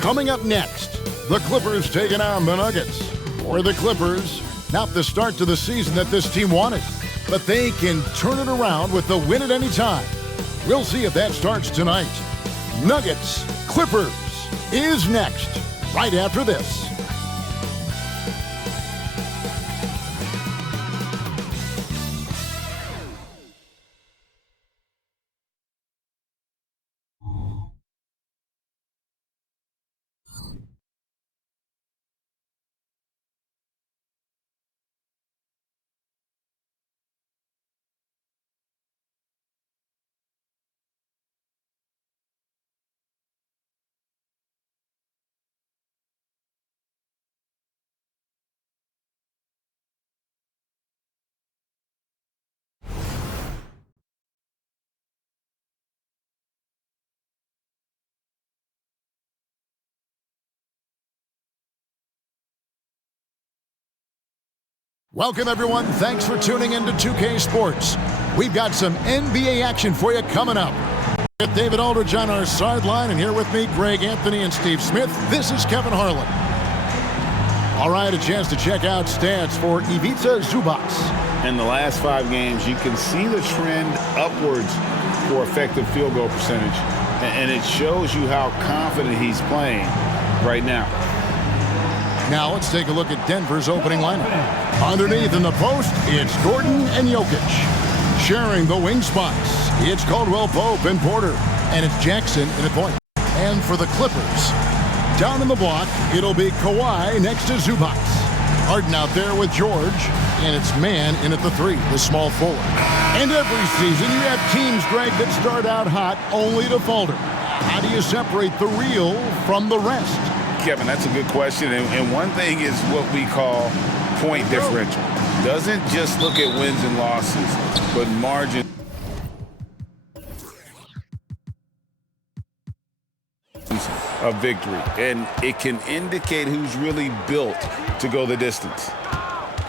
Coming up next, the Clippers taking on the Nuggets. For the Clippers, not the start to the season that this team wanted, but they can turn it around with the win at any time. We'll see if that starts tonight. Nuggets Clippers is next, right after this. Welcome, everyone. Thanks for tuning in to 2K Sports. We've got some NBA action for you coming up. With David Aldridge on our sideline, and here with me, Greg Anthony and Steve Smith. This is Kevin Harlan. All right, a chance to check out stats for Ivica Zubac. In the last 5 games, you can see the trend upwards for effective field goal percentage, and it shows you how confident he's playing right now. Now let's take a look at Denver's opening lineup. Underneath in the post, it's Gordon and Jokic. Sharing the wing spots, it's Caldwell Pope and Porter. And it's Jackson in a point. And for the Clippers, down in the block, it'll be Kawhi next to Zubac. Harden out there with George. And it's Man in at the 3, the small forward. And every season you have teams, Greg, that start out hot only to falter. How do you separate the real from the rest? Kevin, that's a good question. And one thing is what we call point differential. Doesn't just look at wins and losses, but margin of victory. And it can indicate who's really built to go the distance.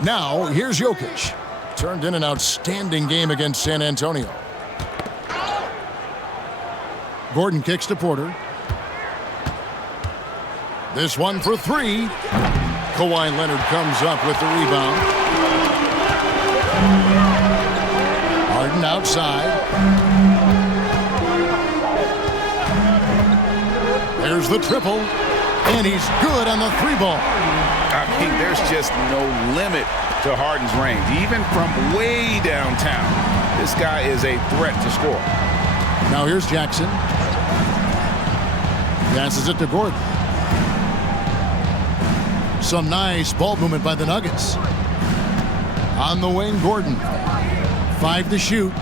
Now, here's Jokic. Turned in an outstanding game against San Antonio. Gordon kicks to Porter. This one for 3. Kawhi Leonard comes up with the rebound. Harden outside. There's the triple. And he's good on the 3-ball. I mean, there's just no limit to Harden's range. Even from way downtown, this guy is a threat to score. Now here's Jackson. Passes it to Gordon. Some nice ball movement by the Nuggets. On the wing, Gordon. 5 to shoot.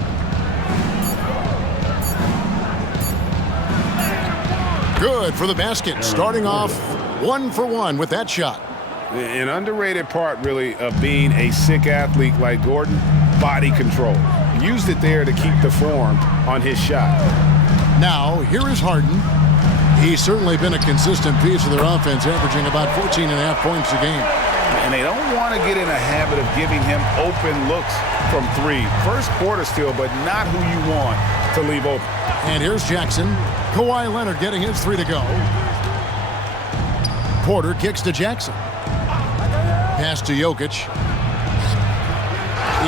Good for the basket. Starting off 1 for 1 with that shot. An underrated part, really, of being a sick athlete like Gordon, body control. Used it there to keep the form on his shot. Now, here is Harden. He's certainly been a consistent piece of their offense, averaging about 14.5 points a game. And they don't want to get in a habit of giving him open looks from 3. First quarter still, but not who you want to leave open. And here's Jackson. Kawhi Leonard getting his 3 to go. Porter kicks to Jackson. Pass to Jokic.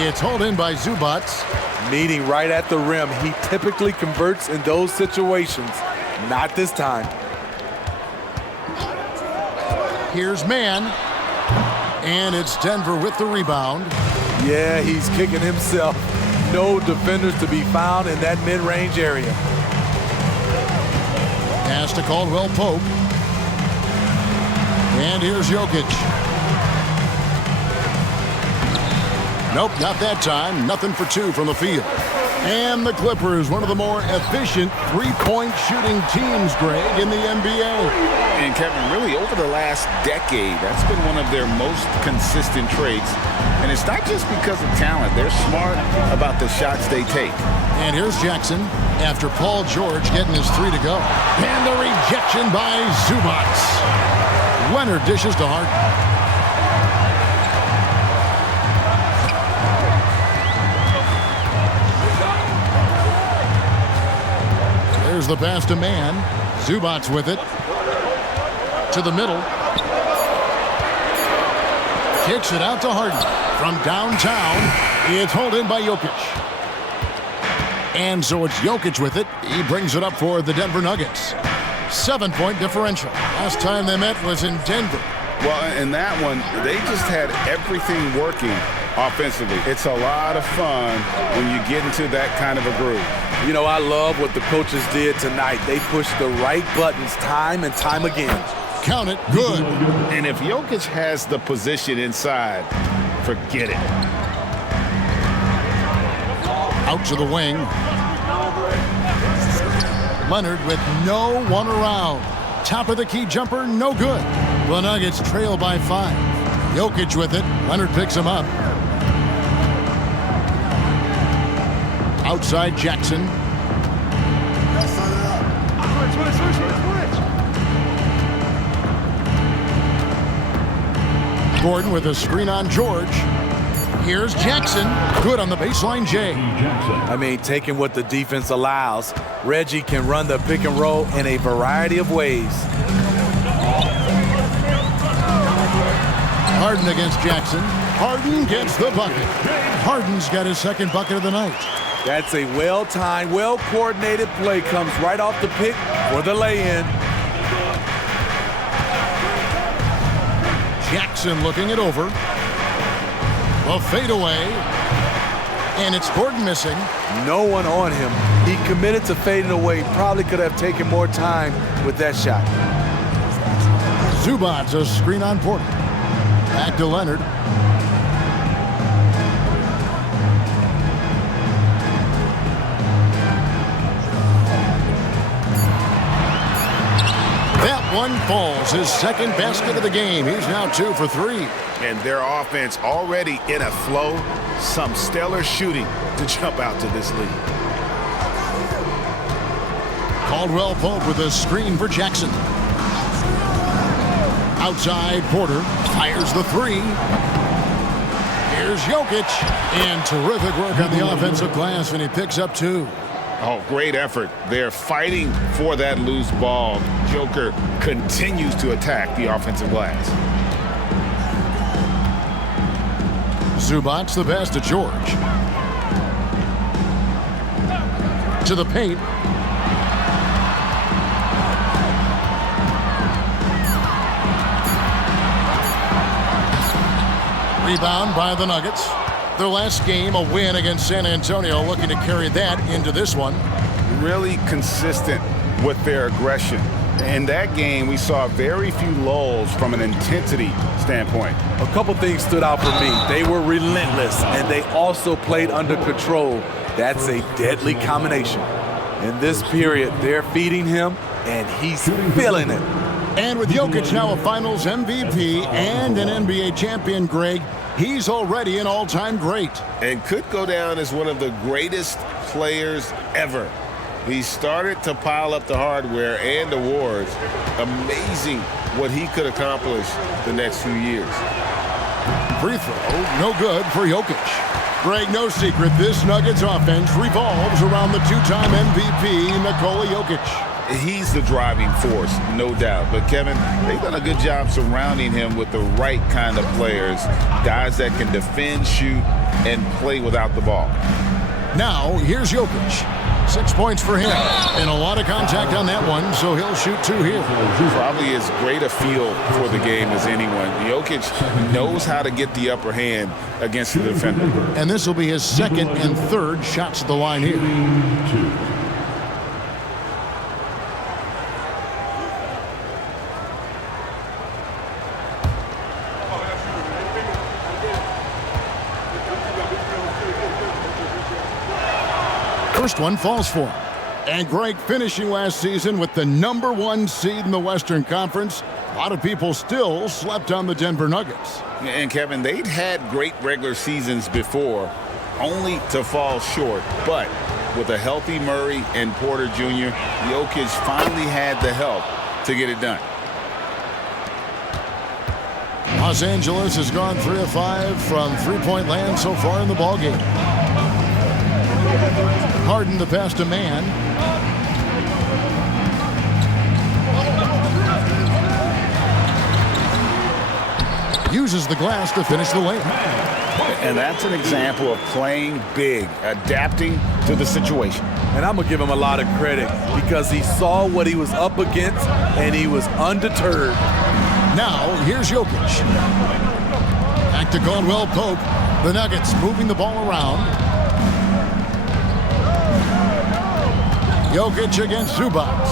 It's hauled in by Zubac. Meeting right at the rim. He typically converts in those situations. Not this time. Here's Man. And it's Denver with the rebound. Yeah, he's kicking himself. No defenders to be found in that mid-range area. Pass to Caldwell Pope. And here's Jokic. Nope, not that time. Nothing for 2 from the field. And the Clippers, one of the more efficient three-point shooting teams, Greg, in the NBA. And Kevin, really over the last decade, that's been one of their most consistent traits. And it's not just because of talent. They're smart about the shots they take. And here's Jackson after Paul George getting his 3 to go. And the rejection by Zubac. Leonard dishes to Harden. There's the pass to Man. Zubac with it. To the middle. Kicks it out to Harden. From downtown, it's hauled in by Jokic. And so it's Jokic with it. He brings it up for the Denver Nuggets. 7-point differential. Last time they met was in Denver. Well, in that one, they just had everything working offensively. It's a lot of fun when you get into that kind of a groove. You know, I love what the coaches did tonight. They pushed the right buttons time and time again. Count it, good. And if Jokic has the position inside, forget it. Out to the wing. Leonard with no one around. Top of the key jumper, no good. The Nuggets trail by 5. Jokic with it. Leonard picks him up. Outside Jackson. Gordon with a screen on George. Here's Jackson. Good on the baseline, Jay. I mean, taking what the defense allows, Reggie can run the pick and roll in a variety of ways. Harden against Jackson. Harden gets the bucket. Harden's got his second bucket of the night. That's a well-timed, well-coordinated play. Comes right off the pick for the lay-in. Jackson looking it over. A fadeaway. And it's Gordon missing. No one on him. He committed to fading away. Probably could have taken more time with that shot. Zubac's a screen on Porter. Back to Leonard. That one falls. His second basket of the game. He's now 2 for 3. And their offense already in a flow. Some stellar shooting to jump out to this lead. Caldwell Pope with a screen for Jackson. Outside, Porter fires the 3. Here's Jokic. And terrific work on the offensive glass, and he picks up 2. Oh, great effort. They're fighting for that loose ball. Joker continues to attack the offensive glass. Zubac's the pass to George. To the paint. Rebound by the Nuggets. Their last game, a win against San Antonio, looking to carry that into this one. Really consistent with their aggression. In that game, we saw very few lulls from an intensity standpoint. A couple things stood out for me. They were relentless, and they also played under control. That's a deadly combination. In this period, they're feeding him, and he's feeling it. And with Jokic now a Finals MVP and an NBA champion, Greg, he's already an all-time great. And could go down as one of the greatest players ever. He started to pile up the hardware and awards. Amazing what he could accomplish the next few years. Free throw, no good for Jokic. Greg, no secret, this Nuggets offense revolves around the two-time MVP, Nikola Jokic. He's the driving force, no doubt. But, Kevin, they've done a good job surrounding him with the right kind of players, guys that can defend, shoot, and play without the ball. Now, here's Jokic. 6 points for him. And a lot of contact on that one, so he'll shoot 2 here. Probably as great a feel for the game as anyone. Jokic knows how to get the upper hand against the defender. And this will be his second and third shots at the line here. First one falls for him. And Greg, finishing last season with the #1 seed in the Western Conference, a lot of people still slept on the Denver Nuggets. And Kevin, they'd had great regular seasons before, only to fall short. But with a healthy Murray and Porter Jr., Jokic finally had the help to get it done. Los Angeles has gone 3 of 5 from three-point land so far in the ballgame. Harden the pass to Mann. uses the glass to finish the layup. And that's an example of playing big, adapting to the situation. And I'm going to give him a lot of credit because he saw what he was up against and he was undeterred. Now, here's Jokic. Back to Caldwell Pope. The Nuggets moving the ball around. Jokic against Zubac.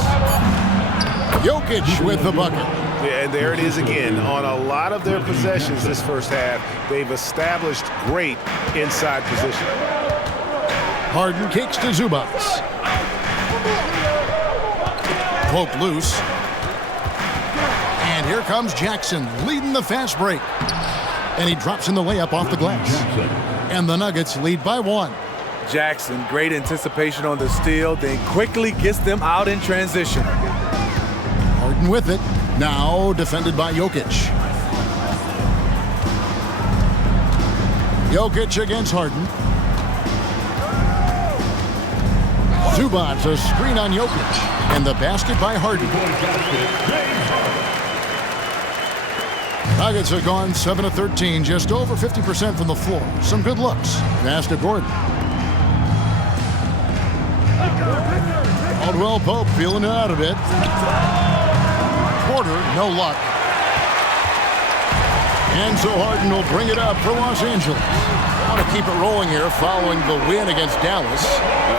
Jokic with the bucket. Yeah, and there it is again. On a lot of their possessions this first half, they've established great inside position. Harden kicks to Zubac. Pope loose. And here comes Jackson leading the fast break. And he drops in the layup off the glass. And the Nuggets lead by 1. Jackson, great anticipation on the steal, then quickly gets them out in transition. Harden with it. Now defended by Jokic. Jokic against Harden. Zubac, a screen on Jokic. And the basket by Harden. Nuggets have gone 7 of 13, just over 50% from the floor. Some good looks. Pass to Gordon. Caldwell Pope feeling it out a bit. Porter, no luck. And so Harden will bring it up for Los Angeles. Want to keep it rolling here following the win against Dallas.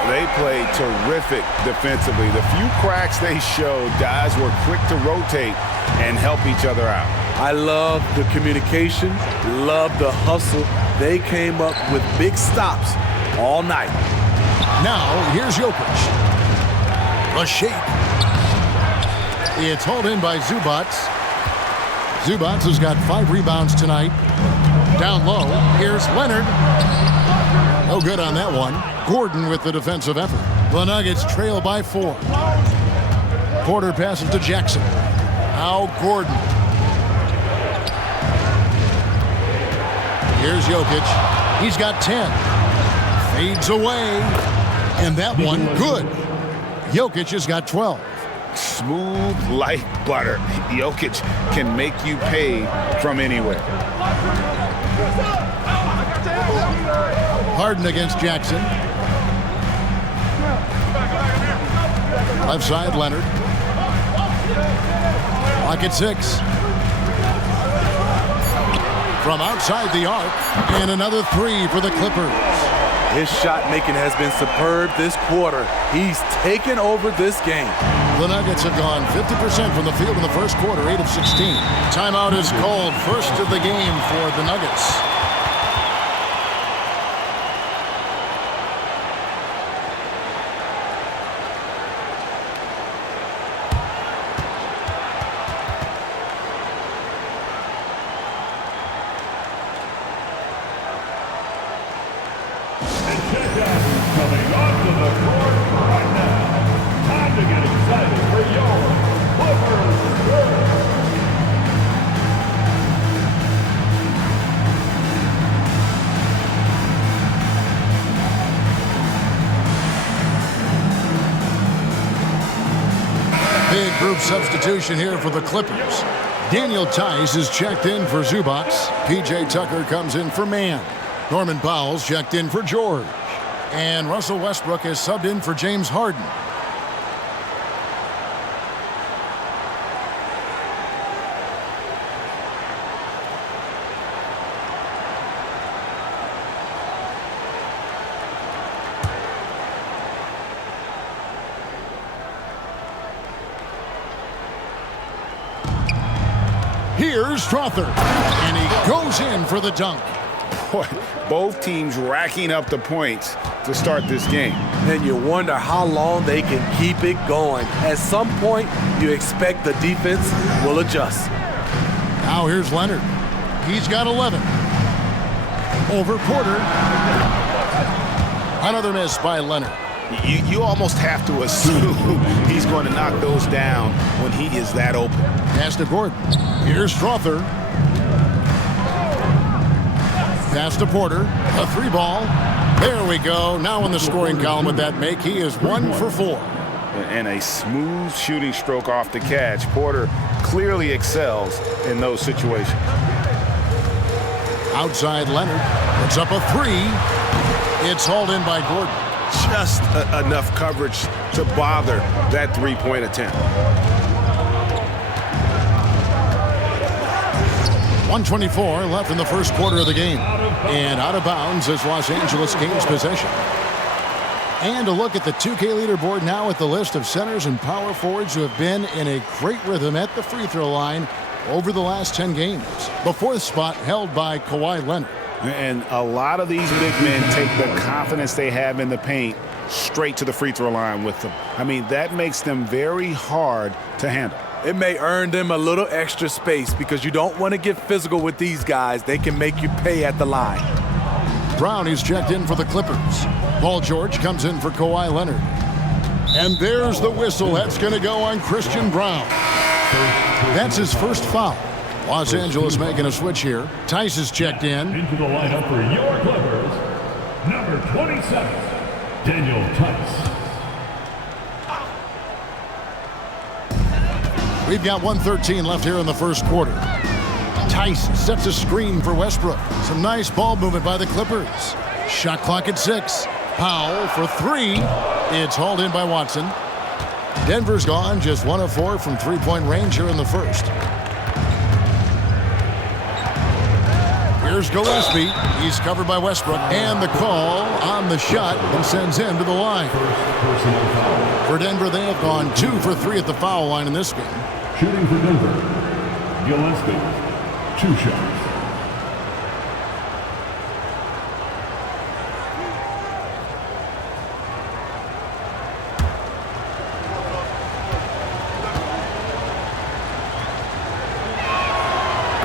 They played terrific defensively. The few cracks they showed, guys were quick to rotate and help each other out. I love the communication, love the hustle. They came up with big stops all night. Now, here's Jokic. A shake. It's hauled in by Zubac. Zubac has got 5 rebounds tonight. Down low, here's Leonard. No good on that one. Gordon with the defensive effort. The Nuggets trail by 4. Porter passes to Jackson. Now Gordon. Here's Jokic. He's got 10. Fades away. And that one, good. Jokic has got 12. Smooth like butter. Jokic can make you pay from anywhere. Harden against Jackson. Left side, Leonard. Clock at 6. From outside the arc, and another 3 for the Clippers. His shot making has been superb this quarter. He's taken over this game. The Nuggets have gone 50% from the field in the first quarter, 8 of 16. Timeout is called, first of the game for the Nuggets. Coming onto the court right now. Time to get excited for your Clippers. Big group substitution here for the Clippers. Daniel Tice is checked in for Zubac. P.J. Tucker comes in for Mann. Norman Powell's checked in for George. And Russell Westbrook is subbed in for James Harden. Here's Strother, and he goes in for the dunk. Boy, both teams racking up the points to start this game. And you wonder how long they can keep it going. At some point, you expect the defense will adjust. Now here's Leonard. He's got 11. Over Porter. Another miss by Leonard. You almost have to assume he's going to knock those down when he is that open. Pass to Gordon. Here's Strother. Pass to Porter. A 3-ball. There we go. Now in the scoring column with that make, he is 1 for 4. And a smooth shooting stroke off the catch. Porter clearly excels in those situations. Outside Leonard puts up a three. It's hauled in by Gordon. Just enough coverage to bother that three-point attempt. 1:24 left in the first quarter of the game. And out of bounds as Los Angeles gains possession. And a look at the 2K leaderboard now with the list of centers and power forwards who have been in a great rhythm at the free throw line over the last 10 games. The fourth spot held by Kawhi Leonard. And a lot of these big men take the confidence they have in the paint straight to the free throw line with them. I mean, that makes them very hard to handle. It may earn them a little extra space because you don't want to get physical with these guys. They can make you pay at the line. Brown is checked in for the Clippers. Paul George comes in for Kawhi Leonard. And there's the whistle. That's going to go on Christian Brown. That's his first foul. Los Angeles making a switch here. Tice is checked in. Into the lineup for your Clippers, number 27, Daniel Tice. We've got 1:13 left here in the first quarter. Tice sets a screen for Westbrook. Some nice ball movement by the Clippers. Shot clock at 6. Powell for 3. It's hauled in by Watson. Denver's gone just 1 of 4 from three-point range here in the first. Here's Gillespie. He's covered by Westbrook. And the call on the shot and sends him to the line. For Denver, they have gone 2 for 3 at the foul line in this game. Shooting for Denver, Gillespie, 2 shots.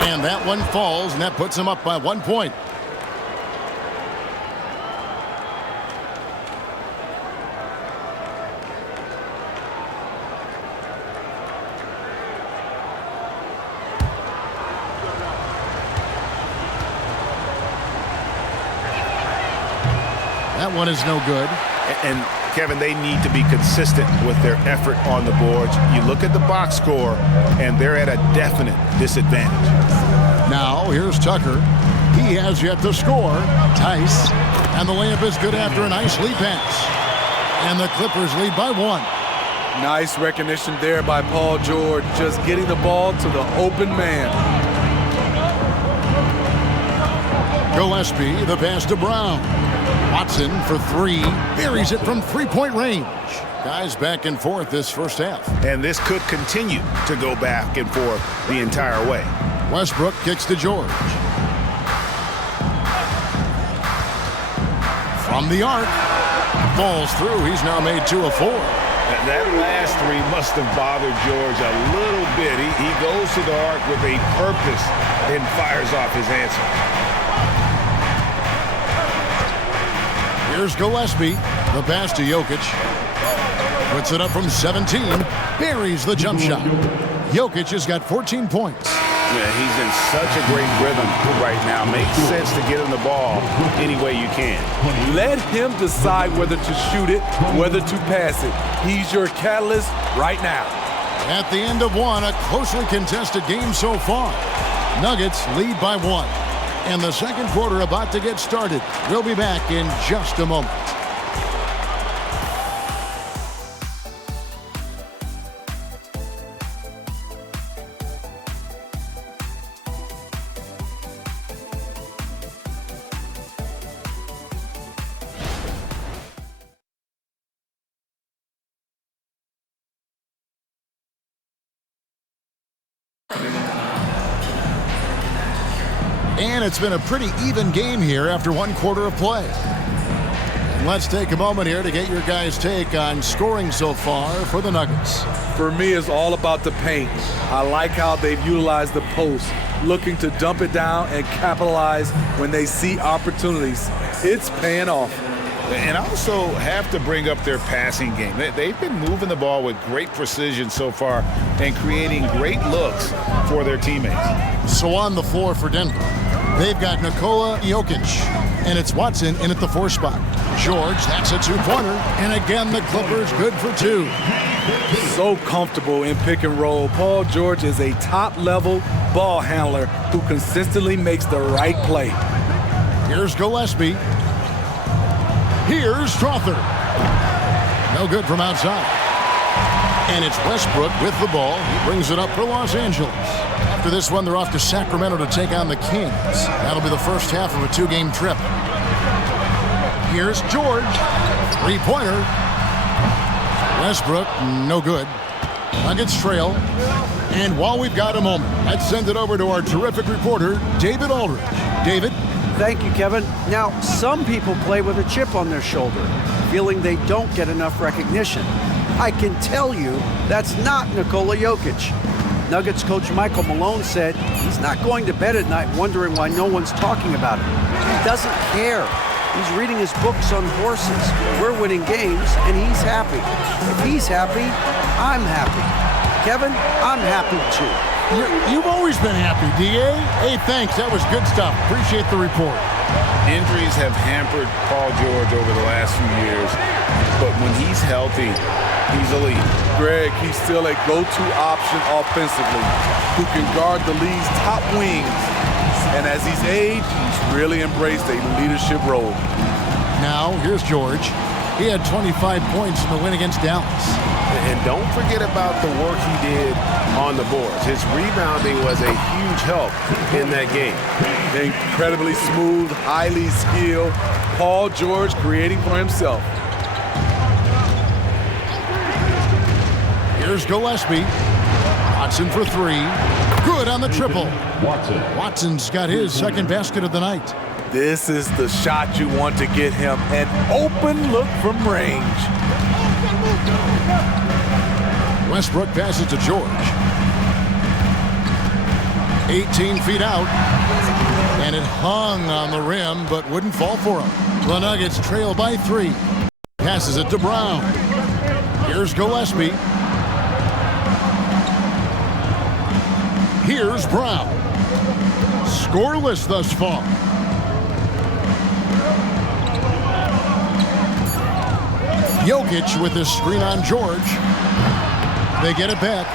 And that one falls, and that puts him up by 1 point. That one is no good. And Kevin, they need to be consistent with their effort on the boards. You look at the box score, and they're at a definite disadvantage. Now, here's Tucker. He has yet to score. Tice. And the layup is good after a nice lead pass. And the Clippers lead by 1. Nice recognition there by Paul George, just getting the ball to the open man. Gillespie, the pass to Brown. Watson for 3. Buries it from three-point range. Guys back and forth this first half. And this could continue to go back and forth the entire way. Westbrook kicks to George. From the arc. Falls through. He's now made 2 of 4. That last 3 must have bothered George a little bit. He goes to the arc with a purpose and fires off his answer. Here's Gillespie. The pass to Jokic. Puts it up from 17. Buries the jump shot. Jokic has got 14 points. Yeah, he's in such a great rhythm right now. Makes sense to get him the ball any way you can. Let him decide whether to shoot it, whether to pass it. He's your catalyst right now. At the end of 1, a closely contested game so far. Nuggets lead by 1. And the second quarter about to get started. We'll be back in just a moment. And it's been a pretty even game here after 1 quarter of play. And let's take a moment here to get your guys' take on scoring so far for the Nuggets. For me, it's all about the paint. I like how they've utilized the post, looking to dump it down and capitalize when they see opportunities. It's paying off. And also have to bring up their passing game. They've been moving the ball with great precision so far and creating great looks for their teammates. So on the floor for Denver, they've got Nikola Jokic, and it's Watson in at the 4 spot. George, that's a two-pointer. And again, the Clippers good for two. So comfortable in pick and roll. Paul George is a top-level ball handler who consistently makes the right play. Here's Gillespie. Here's Strother. No good from outside. And it's Westbrook with the ball. He brings it up for Los Angeles. After this one, they're off to Sacramento to take on the Kings. That'll be the first half of a two-game trip. Here's George. Three-pointer. Westbrook, no good. Nuggets trail. And while we've got a moment, let's send it over to our terrific reporter, David Aldridge. David? Thank you, Kevin. Now, some people play with a chip on their shoulder, feeling they don't get enough recognition. I can tell you that's not Nikola Jokic. Nuggets coach Michael Malone said he's not going to bed at night wondering why no one's talking about it. He doesn't care. He's reading his books on horses. We're winning games, and he's happy. If he's happy, I'm happy. Kevin, I'm happy too. You've always been happy, D.A. Hey, thanks. That was good stuff. Appreciate the report. Injuries have hampered Paul George over the last few years, but when he's healthy, he's elite. Greg, he's still a go-to option offensively who can guard the league's top wings. And as he's aged, he's really embraced a leadership role. Now, here's George. He had 25 points in the win against Dallas. And don't forget about the work he did on the boards. His rebounding was a huge help in that game. Incredibly smooth, highly skilled. Paul George creating for himself. Here's Gillespie. Watson for three. Good on the triple. Watson's got his second basket of the night. This is the shot you want to get him. An open look from range. Westbrook passes to George. 18 feet out. And it hung on the rim, but wouldn't fall for him. The Nuggets trail by three. Passes it to Brown. Here's Gillespie. Here's Brown. Scoreless thus far. Jokic with his screen on George. They get it back.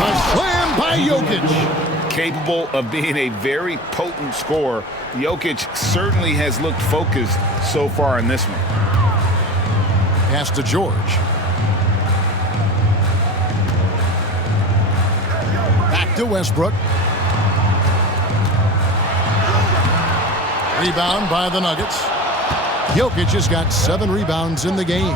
A slam by Jokic. Capable of being a very potent scorer, Jokic certainly has looked focused so far in this one. Pass to George. Back to Westbrook. Rebound by the Nuggets. Jokic has got 7 rebounds in the game.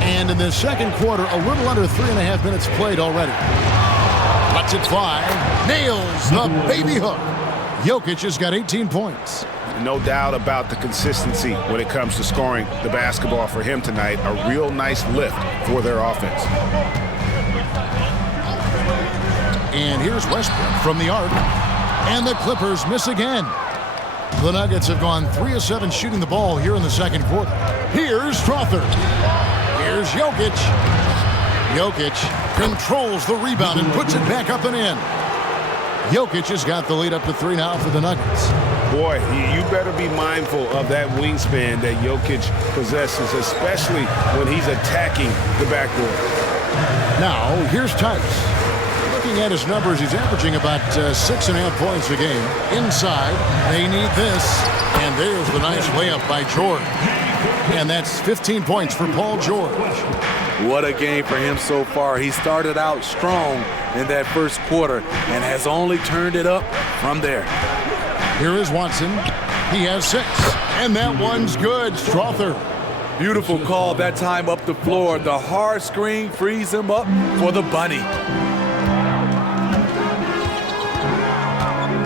And in the second quarter, a little under 3.5 minutes played already. Lets it fly. Nails the baby hook. Jokic has got 18 points. No doubt about the consistency when it comes to scoring the basketball for him tonight. A real nice lift for their offense. And here's Westbrook from the arc. And the Clippers miss again. The Nuggets have gone 3 of 7 shooting the ball here in the second quarter. Here's Strother. Here's Jokic. Jokic controls the rebound and puts it back up and in. Jokic has got the lead up to 3 now for the Nuggets. Boy, you better be mindful of that wingspan that Jokic possesses, especially when he's attacking the backboard. Now, here's Tice. Looking at his numbers, he's averaging about 6.5 points a game. Inside, they need this. And there's the nice layup by George. And that's 15 points for Paul George. What a game for him so far. He started out strong in that first quarter and has only turned it up from there. Here is Watson. He has 6. And that one's good. Strother. Beautiful call that time up the floor. The hard screen frees him up for the bunny.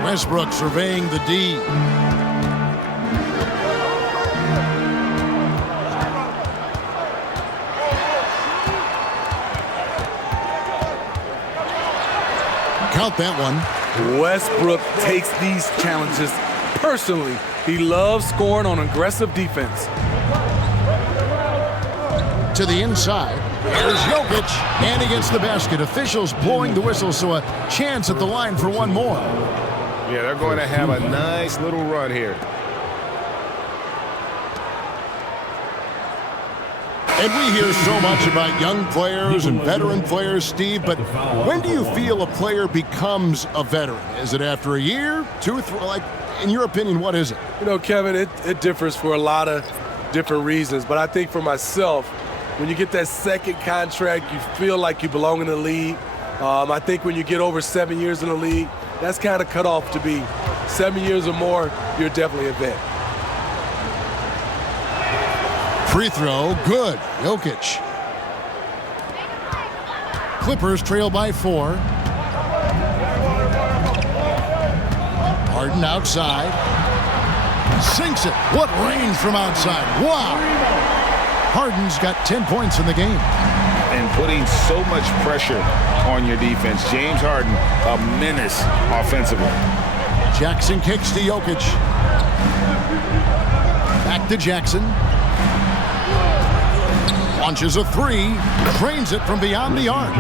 Westbrook surveying the D. Count that one. Westbrook takes these challenges personally. He loves scoring on aggressive defense. To the inside. There's Jokic. And against the basket. Officials blowing the whistle, so a chance at the line for one more. Yeah, they're going to have a nice little run here. And we hear so much about young players and veteran players, Steve, but when do you feel a player becomes a veteran? Is it after a year, 2, 3? Like, in your opinion, what is it? You know, Kevin, it differs for a lot of different reasons. But I think for myself, when you get that second contract, you feel like you belong in the league. I think when you get over 7 years in the league, that's kind of cut off to be 7 years or more, you're definitely a vet. Free throw, good. Jokic. Clippers trail by 4. Harden outside. Sinks it. What range from outside. Wow. Harden's got 10 points in the game. And putting so much pressure on your defense. James Harden, a menace offensively. Jackson kicks to Jokic. Back to Jackson. Launches a 3. Drains it from beyond the arc.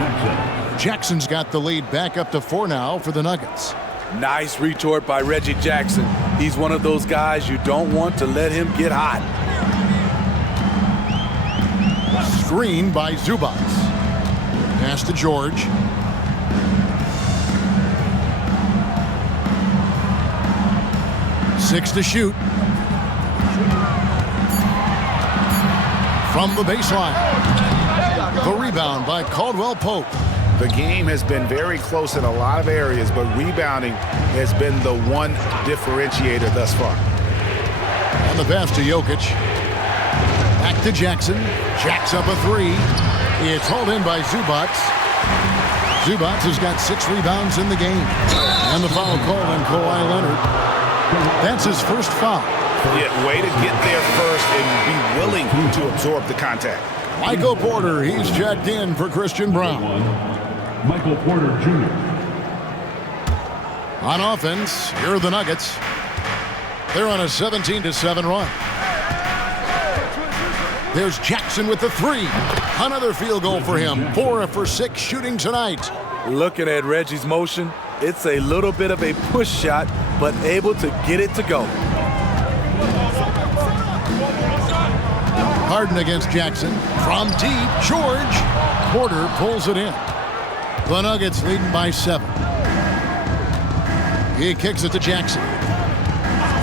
Jackson's got the lead back up to 4 now for the Nuggets. Nice retort by Reggie Jackson. He's one of those guys you don't want to let him get hot. Screen by Zubac. Pass to George. Six to shoot. From the baseline. The rebound by Caldwell Pope. The game has been very close in a lot of areas, but rebounding has been the one differentiator thus far. And the pass to Jokic. Back to Jackson. Jacks up a 3. It's hauled in by Zubac. Zubac has got 6 rebounds in the game. And the foul call on Kawhi Leonard. That's his first foul. Yeah, way to get there first and be willing to absorb the contact. Michael Porter, he's checked in for Christian Braun. Michael Porter Jr. On offense, here are the Nuggets. They're on a 17-7 run. There's Jackson with the 3. Another field goal for him. 4 for 6 shooting tonight. Looking at Reggie's motion, it's a little bit of a push shot, but able to get it to go. Harden against Jackson. From deep, George. Porter pulls it in. The Nuggets leading by 7. He kicks it to Jackson.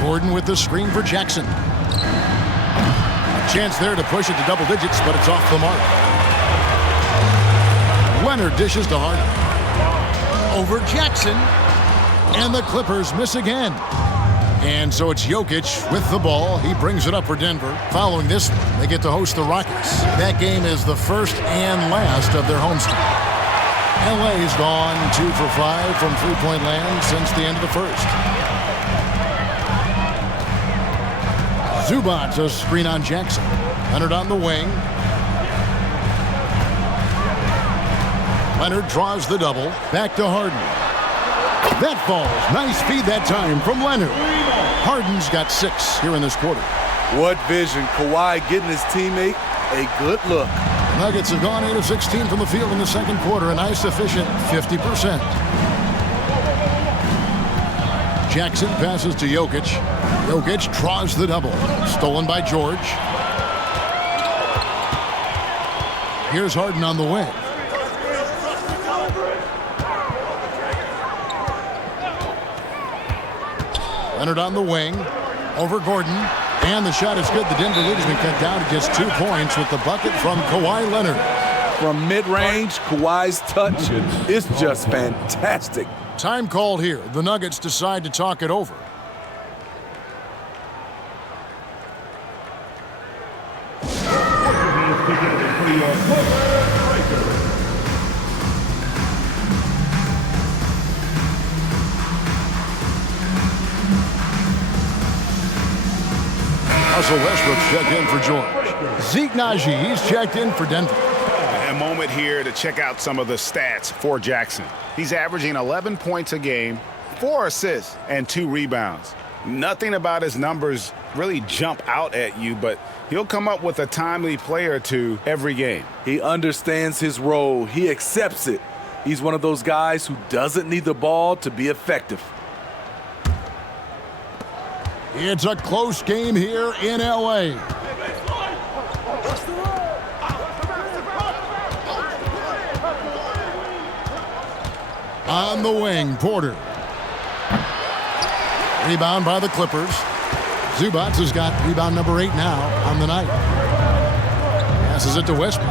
Gordon with the screen for Jackson. A chance there to push it to double digits, but it's off the mark. Leonard dishes to Harden. Over Jackson. And the Clippers miss again. And so it's Jokic with the ball. He brings it up for Denver. Following this one, they get to host the Rockets. That game is the first and last of their homestand. LA's gone 2 for 5 from three-point land since the end of the first. Zubac, a screen on Jackson. Leonard on the wing. Leonard draws the double. Back to Harden. That falls. Nice feed that time from Leonard. Harden's got 6 here in this quarter. What vision. Kawhi getting his teammate a good look. The Nuggets have gone 8 of 16 from the field in the second quarter. A nice efficient 50%. Jackson passes to Jokic. Jokic draws the double. Stolen by George. Here's Harden on the wing. Leonard on the wing. Over Gordon. And the shot is good. The Denver lead has been cut down to just 2 points with the bucket from Kawhi Leonard. From mid-range, Kawhi's touch is just fantastic. Time called here. The Nuggets decide to talk it over. Russell Westbrook's checked in for George. Zeke Naji, he's checked in for Denver. A moment here to check out some of the stats for Jackson. He's averaging 11 points a game, 4 assists, and 2 rebounds. Nothing about his numbers really jump out at you, but he'll come up with a timely play or two every game. He understands his role. He accepts it. He's one of those guys who doesn't need the ball to be effective. It's a close game here in L.A. On the wing, Porter. Rebound by the Clippers. Zubac has got rebound number 8 now on the night. Passes it to Westbrook.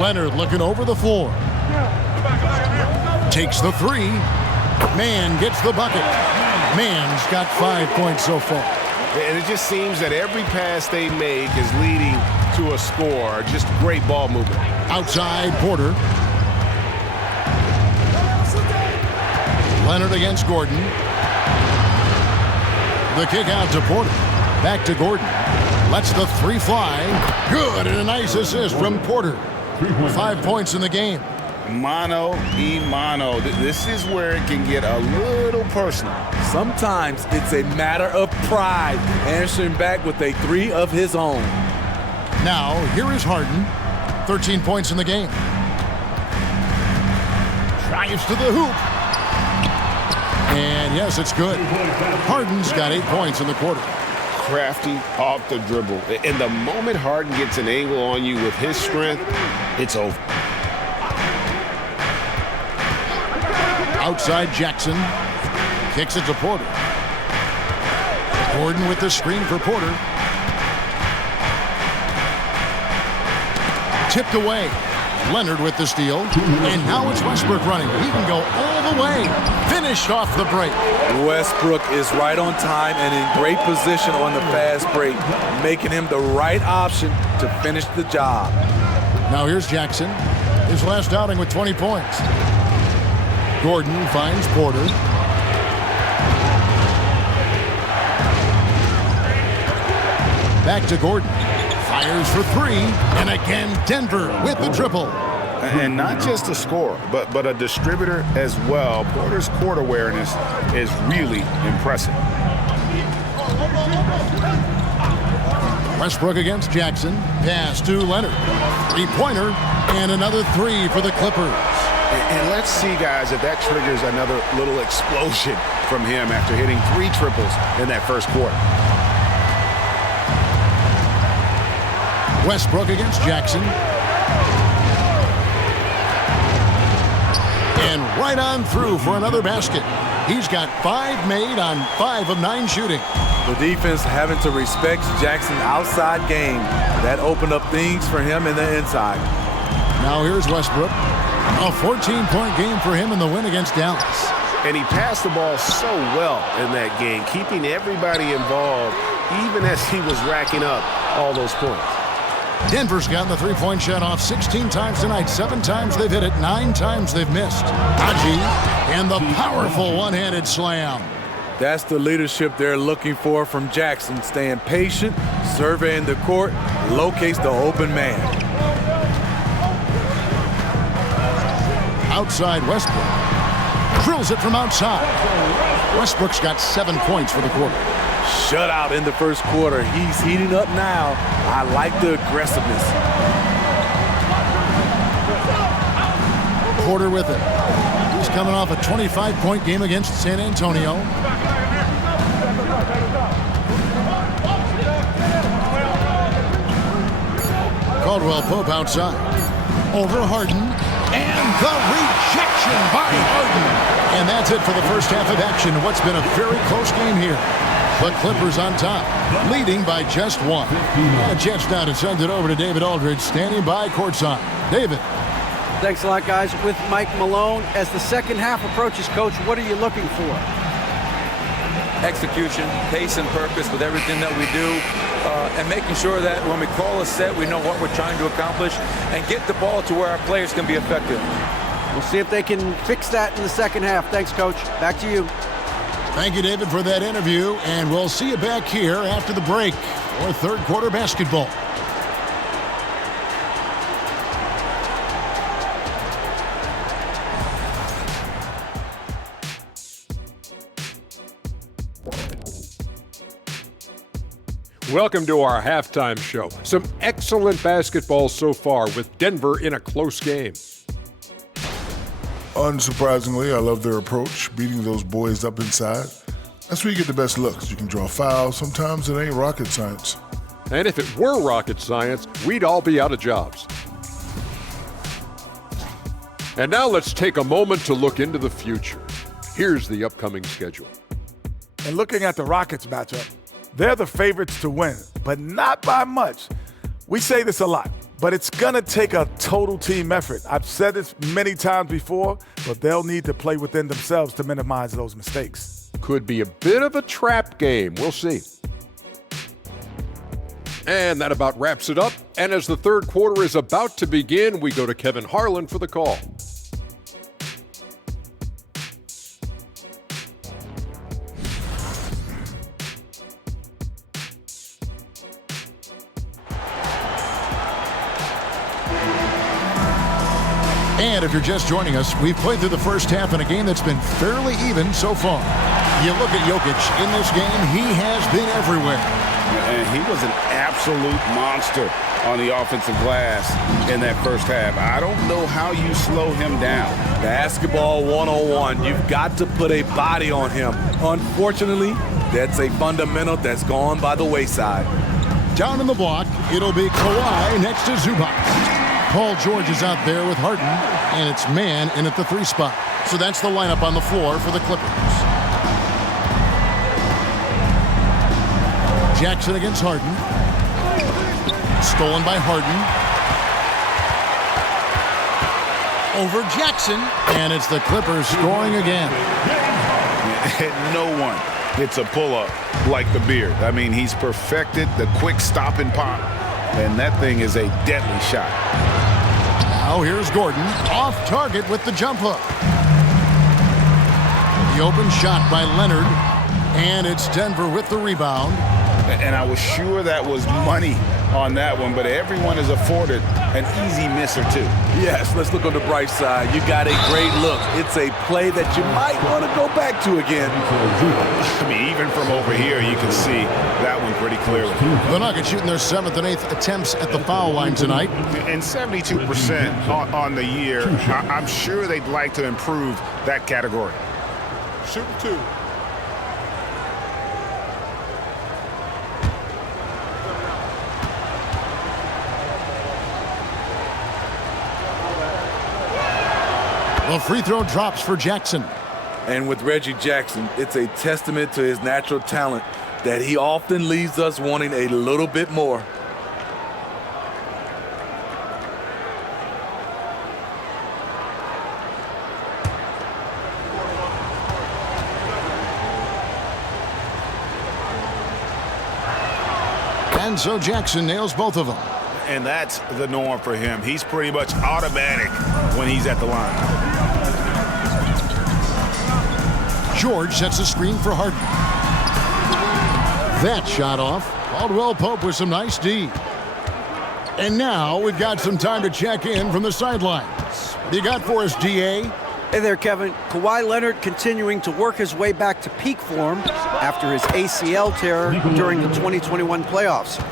Leonard looking over the floor. Takes the 3. Mann gets the bucket. Mann's got 5 points so far. And it just seems that every pass they make is leading to a score. Just great ball movement. Outside, Porter. Leonard against Gordon. The kick out to Porter. Back to Gordon. Lets the 3 fly. Good, and a nice assist from Porter. 5 points in the game. Mano y mano. This is where it can get a little personal. Sometimes it's a matter of pride, answering back with a 3 of his own. Now, here is Harden. 13 points in the game. Drives to the hoop. And yes, it's good. Harden's got 8 points in the quarter. Crafty off the dribble. And the moment Harden gets an angle on you with his strength, it's over. Outside Jackson. Kicks it to Porter. Gordon with the screen for Porter. Tipped away. Leonard with the steal. And now it's Westbrook running. He can go all the way. Finished off the break. Westbrook is right on time and in great position on the fast break, making him the right option to finish the job. Now here's Jackson. His last outing with 20 points. Gordon finds Porter. Back to Gordon. Fires for 3. And again, Denver with the triple. And not just a scorer, but a distributor as well. Porter's court awareness is really impressive. Westbrook against Jackson. Pass to Leonard. 3-pointer. And another 3 for the Clippers. And let's see, guys, if that triggers another little explosion from him after hitting 3 triples in that first quarter. Westbrook against Jackson. And right on through for another basket. He's got 5 made on 5 of 9 shooting. The defense having to respect Jackson's outside game. That opened up things for him in the inside. Now here's Westbrook. A 14-point game for him in the win against Dallas. And he passed the ball so well in that game, keeping everybody involved, even as he was racking up all those points. Denver's gotten the 3-point shot off 16 times tonight. 7 times they've hit it, 9 times they've missed. Haji and the powerful one-handed slam. That's the leadership they're looking for from Jackson. Staying patient, surveying the court, locates the open man. Outside Westbrook. Drills it from outside. Westbrook's got 7 points for the quarter. Shutout in the first quarter. He's heating up now. I like the aggressiveness. Porter with it. He's coming off a 25-point game against San Antonio. Caldwell Pope outside. Over Harden. And the rejection by Harden. And that's it for the first half of action. What's been a very close game here. The Clippers on top, leading by just 1. And a chance now to send it over to David Aldridge, standing by courtside. David. Thanks a lot, guys. With Mike Malone, as the second half approaches, Coach, what are you looking for? Execution, pace and purpose with everything that we do, and making sure that when we call a set, we know what we're trying to accomplish and get the ball to where our players can be effective. We'll see if they can fix that in the second half. Thanks, Coach. Back to you. Thank you, David, for that interview, and we'll see you back here after the break for third quarter basketball. Welcome to our halftime show. Some excellent basketball so far with Denver in a close game. Unsurprisingly, I love their approach, beating those boys up inside. That's where you get the best looks. You can draw fouls. Sometimes it ain't rocket science. And if it were rocket science, we'd all be out of jobs. And now let's take a moment to look into the future. Here's the upcoming schedule. And looking at the Rockets matchup, they're the favorites to win, but not by much. We say this a lot, but it's going to take a total team effort. I've said this many times before, but they'll need to play within themselves to minimize those mistakes. Could be a bit of a trap game. We'll see. And that about wraps it up. And as the third quarter is about to begin, we go to Kevin Harlan for the call. And if you're just joining us, we've played through the first half in a game that's been fairly even so far. You look at Jokic in this game, he has been everywhere. And he was an absolute monster on the offensive glass in that first half. I don't know how you slow him down. Basketball 101. You've got to put a body on him. Unfortunately, that's a fundamental that's gone by the wayside. Down in the block, it'll be Kawhi next to Zubac. Paul George is out there with Harden, and it's man in at the 3 spot. So that's the lineup on the floor for the Clippers. Jackson against Harden. Stolen by Harden. Over Jackson, and it's the Clippers scoring again. No one hits a pull-up like the Beard. I mean, he's perfected the quick stop and pop, and that thing is a deadly shot. Now here's Gordon, off target with the jump hook. The open shot by Leonard, and it's Denver with the rebound. And I was sure that was money on that one, but everyone is afforded an easy miss or two. Yes, let's look on the bright side. You got a great look. It's a play that you might want to go back to again. I mean, even from over here, you can see that one pretty clearly. The Nuggets shooting their 7th and 8th attempts at the foul line tonight. And 72% on the year. I'm sure they'd like to improve that category. Shoot 2. The free throw drops for Jackson. And with Reggie Jackson, it's a testament to his natural talent that he often leaves us wanting a little bit more. And so Jackson nails both of them. And that's the norm for him. He's pretty much automatic when he's at the line. George sets a screen for Harden. That shot off. Caldwell Pope with some nice D. And now we've got some time to check in from the sidelines. What do you got for us, DA? Hey there, Kevin. Kawhi Leonard continuing to work his way back to peak form after his ACL tear during the 2021 playoffs.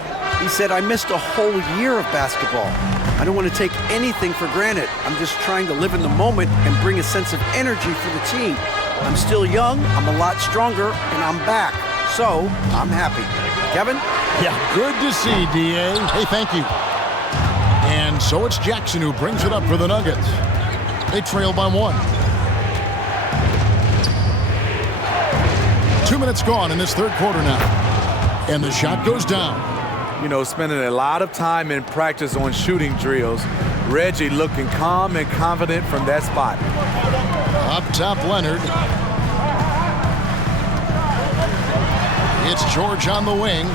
He said, I missed a whole year of basketball. I don't want to take anything for granted. I'm just trying to live in the moment and bring a sense of energy for the team. I'm still young, I'm a lot stronger, and I'm back. So, I'm happy. Kevin? Yeah, good to see, DA. Hey, thank you. And so it's Jackson who brings it up for the Nuggets. They trail by 1. 2 minutes gone in this third quarter now. And the shot goes down. You know, spending a lot of time in practice on shooting drills. Reggie looking calm and confident from that spot. Up top, Leonard. It's George on the wing.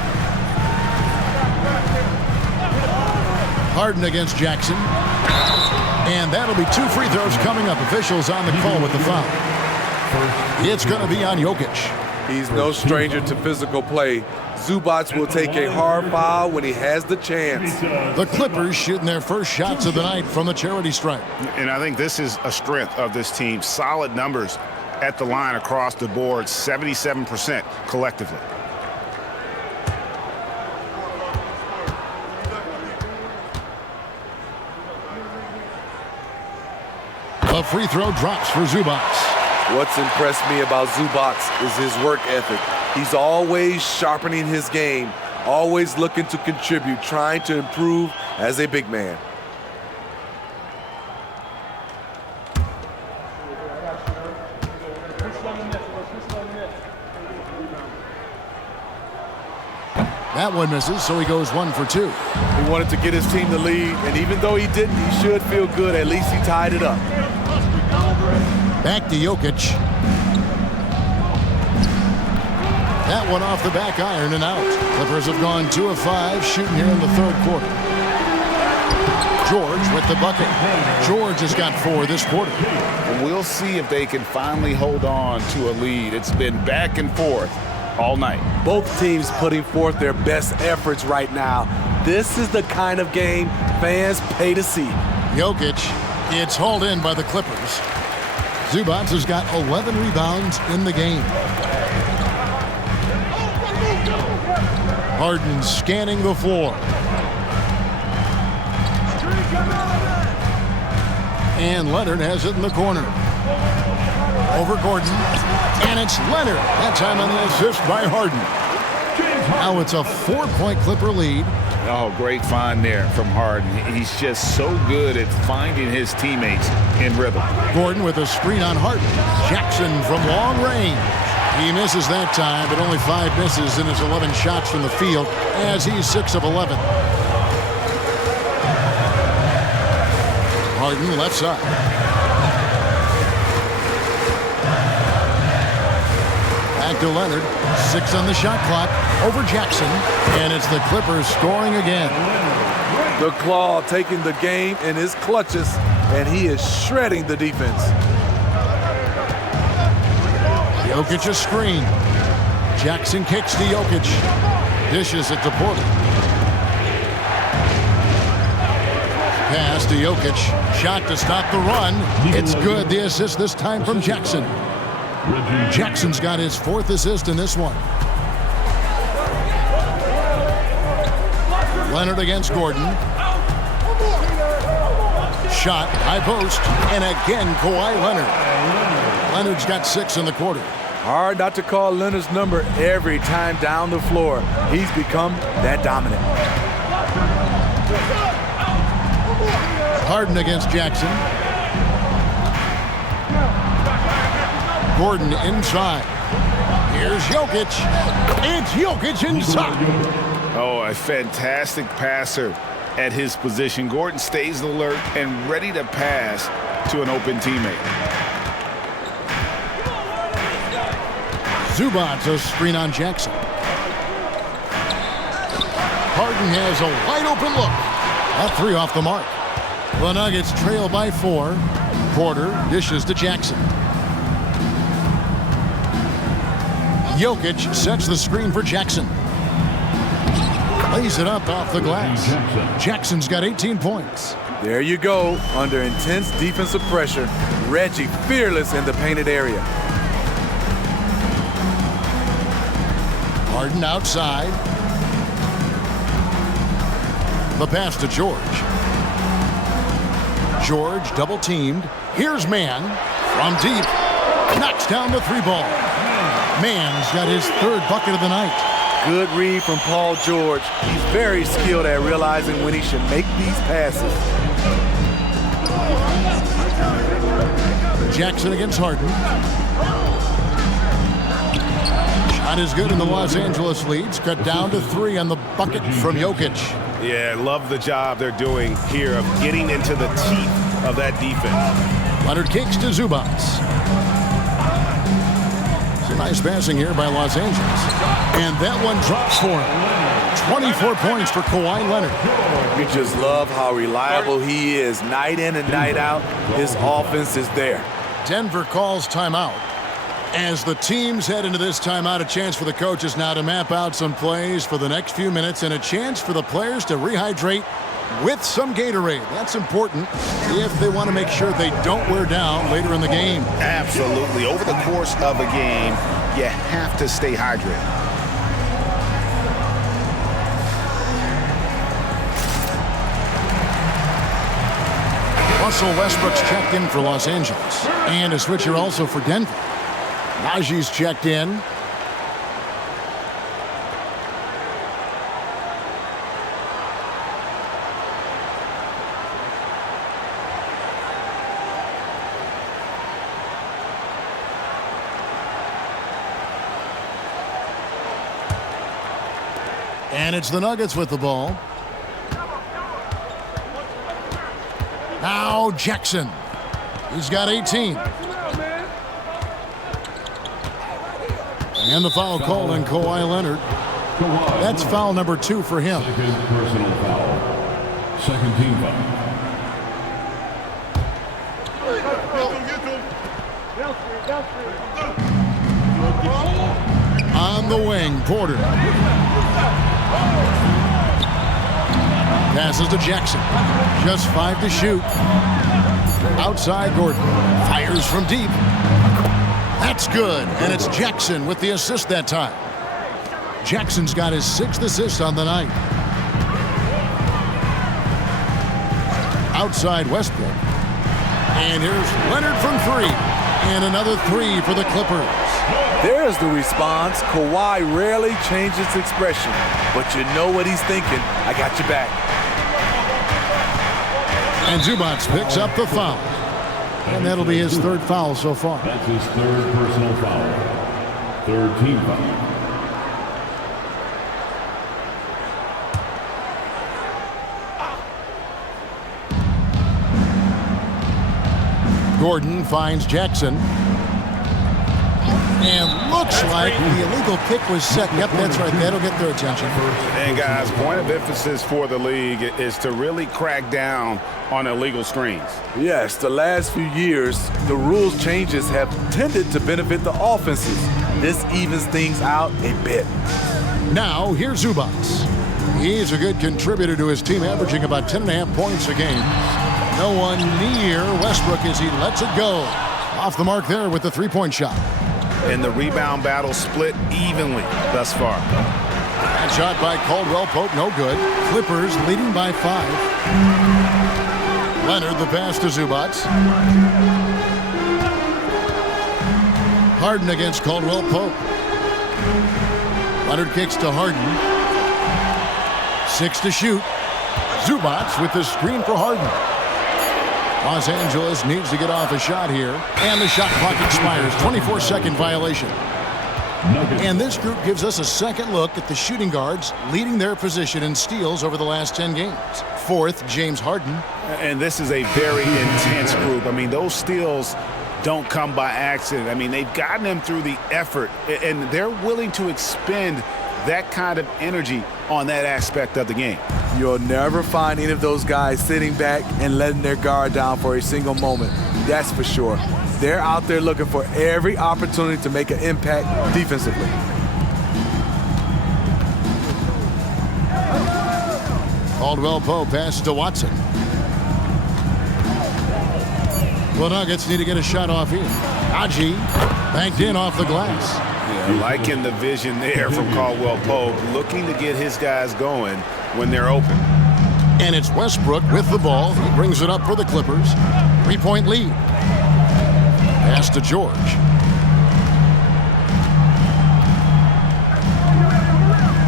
Harden against Jackson. And that'll be 2 free throws coming up. Officials on the call with the foul. It's going to be on Jokic. He's no stranger to physical play. Zubac will take a hard foul when he has the chance. The Clippers shooting their first shots of the night from the charity stripe. And I think this is a strength of this team. Solid numbers at the line across the board, 77% collectively. The free throw drops for Zubac. What's impressed me about Zubac is his work ethic. He's always sharpening his game, always looking to contribute, trying to improve as a big man. That one misses, so he goes 1 for 2. He wanted to get his team the lead, and even though he didn't, he should feel good. At least he tied it up. Back to Jokic. That one off the back iron and out. Clippers have gone 2 of 5 shooting here in the third quarter. George with the bucket. George has got 4 this quarter. We'll see if they can finally hold on to a lead. It's been back and forth all night. Both teams putting forth their best efforts right now. This is the kind of game fans pay to see. Jokic, it's hauled in by the Clippers. Zubac has got 11 rebounds in the game. Harden scanning the floor. And Leonard has it in the corner. Over Gordon. And it's Leonard. That time on the assist by Harden. Now it's a 4-point Clipper lead. Oh, great find there from Harden. He's just so good at finding his teammates in rhythm. Gordon with a screen on Harden. Jackson from long range. He misses that time, but only 5 misses in his 11 shots from the field as he's 6 of 11. Harden left side. Back to Leonard. 6 on the shot clock. Over Jackson. And it's the Clippers scoring again. The Claw taking the game in his clutches, and he is shredding the defense. Jokic a screen. Jackson kicks to Jokic. Dishes it to Porter. Pass to Jokic. Shot to stop the run. It's good. The assist this time from Jackson. Jackson's got his 4th assist in this one. Leonard against Gordon. Shot, high post, and again Kawhi Leonard. Leonard's got 6 in the quarter. Hard not to call Leonard's number every time down the floor. He's become that dominant. Harden against Jackson. Gordon inside. Here's Jokic. It's Jokic inside. Oh, a fantastic passer at his position. Gordon stays alert and ready to pass to an open teammate. Zubac a screen on Jackson. Harden has a wide open look. A 3 off the mark. The Nuggets trail by 4. Porter dishes to Jackson. Jokic sets the screen for Jackson. Lays it up off the glass. Jackson's got 18 points. There you go. Under intense defensive pressure, Reggie fearless in the painted area. Harden outside. The pass to George. George double teamed. Here's Mann from deep. Knocks down the 3 ball. Mann's got his 3rd bucket of the night. Good read from Paul George. He's very skilled at realizing when he should make these passes. Jackson against Harden. Shot is good, and the Los Angeles leads cut down to 3 on the bucket from Jokic. Yeah, love the job they're doing here of getting into the teeth of that defense. Leonard kicks to Zubac. It's a nice passing here by Los Angeles. And that one drops for him. 24 points for Kawhi Leonard. We just love how reliable he is. Night in and night out, his offense is there. Denver calls timeout. As the teams head into this timeout, a chance for the coaches now to map out some plays for the next few minutes and a chance for the players to rehydrate with some Gatorade. That's important if they want to make sure they don't wear down later in the game. Absolutely. Over the course of a game, you have to stay hydrated. Russell Westbrook's checked in for Los Angeles. And a switcher also for Denver. Najee's checked in. And it's the Nuggets with the ball. Now Jackson. He's got 18. And the foul called on Kawhi Leonard. That's foul number 2 for him. Second personal foul. Second team foul. On the wing, Porter. Passes to Jackson. Just 5 to shoot. Outside Gordon. Fires from deep. That's good. And it's Jackson with the assist that time. Jackson's got his 6th assist on the night. Outside Westbrook. And here's Leonard from 3. And another 3 for the Clippers. There's the response. Kawhi rarely changes expression, but you know what he's thinking. I got your back. And Zubac picks up the foul. And that'll be his 3rd foul so far. That's his 3rd personal foul. 3rd team foul. Gordon finds Jackson. And looks like the illegal kick was set. Yep, that's right. That'll get their attention. And guys, point of emphasis for the league is to really crack down on illegal screens. Yes, the last few years, the rules changes have tended to benefit the offenses. This evens things out a bit. Now, here's Zubac. He's a good contributor to his team, averaging about 10.5 points a game. No one near Westbrook as he lets it go. Off the mark there with the 3-point shot. And the rebound battle split evenly thus far. That shot by Caldwell Pope, no good. Clippers leading by 5. Leonard the pass to Zubac. Harden against Caldwell Pope. Leonard kicks to Harden. 6 to shoot. Zubac with the screen for Harden. Los Angeles needs to get off a shot here. And the shot clock expires. 24-second violation. And this group gives us a second look at the shooting guards leading their position in steals over the last 10 games. 4th, James Harden. And this is a very intense group. I mean, those steals don't come by accident. I mean, they've gotten them through the effort, and they're willing to expend that kind of energy on that aspect of the game. You'll never find any of those guys sitting back and letting their guard down for a single moment. That's for sure. They're out there looking for every opportunity to make an impact defensively. Caldwell Pope passes to Watson. The Nuggets need to get a shot off here. Najee banked in off the glass. Yeah, liking the vision there from Caldwell Pope, looking to get his guys going when they're open. And it's Westbrook with the ball. He brings it up for the Clippers. 3-point lead. Pass to George.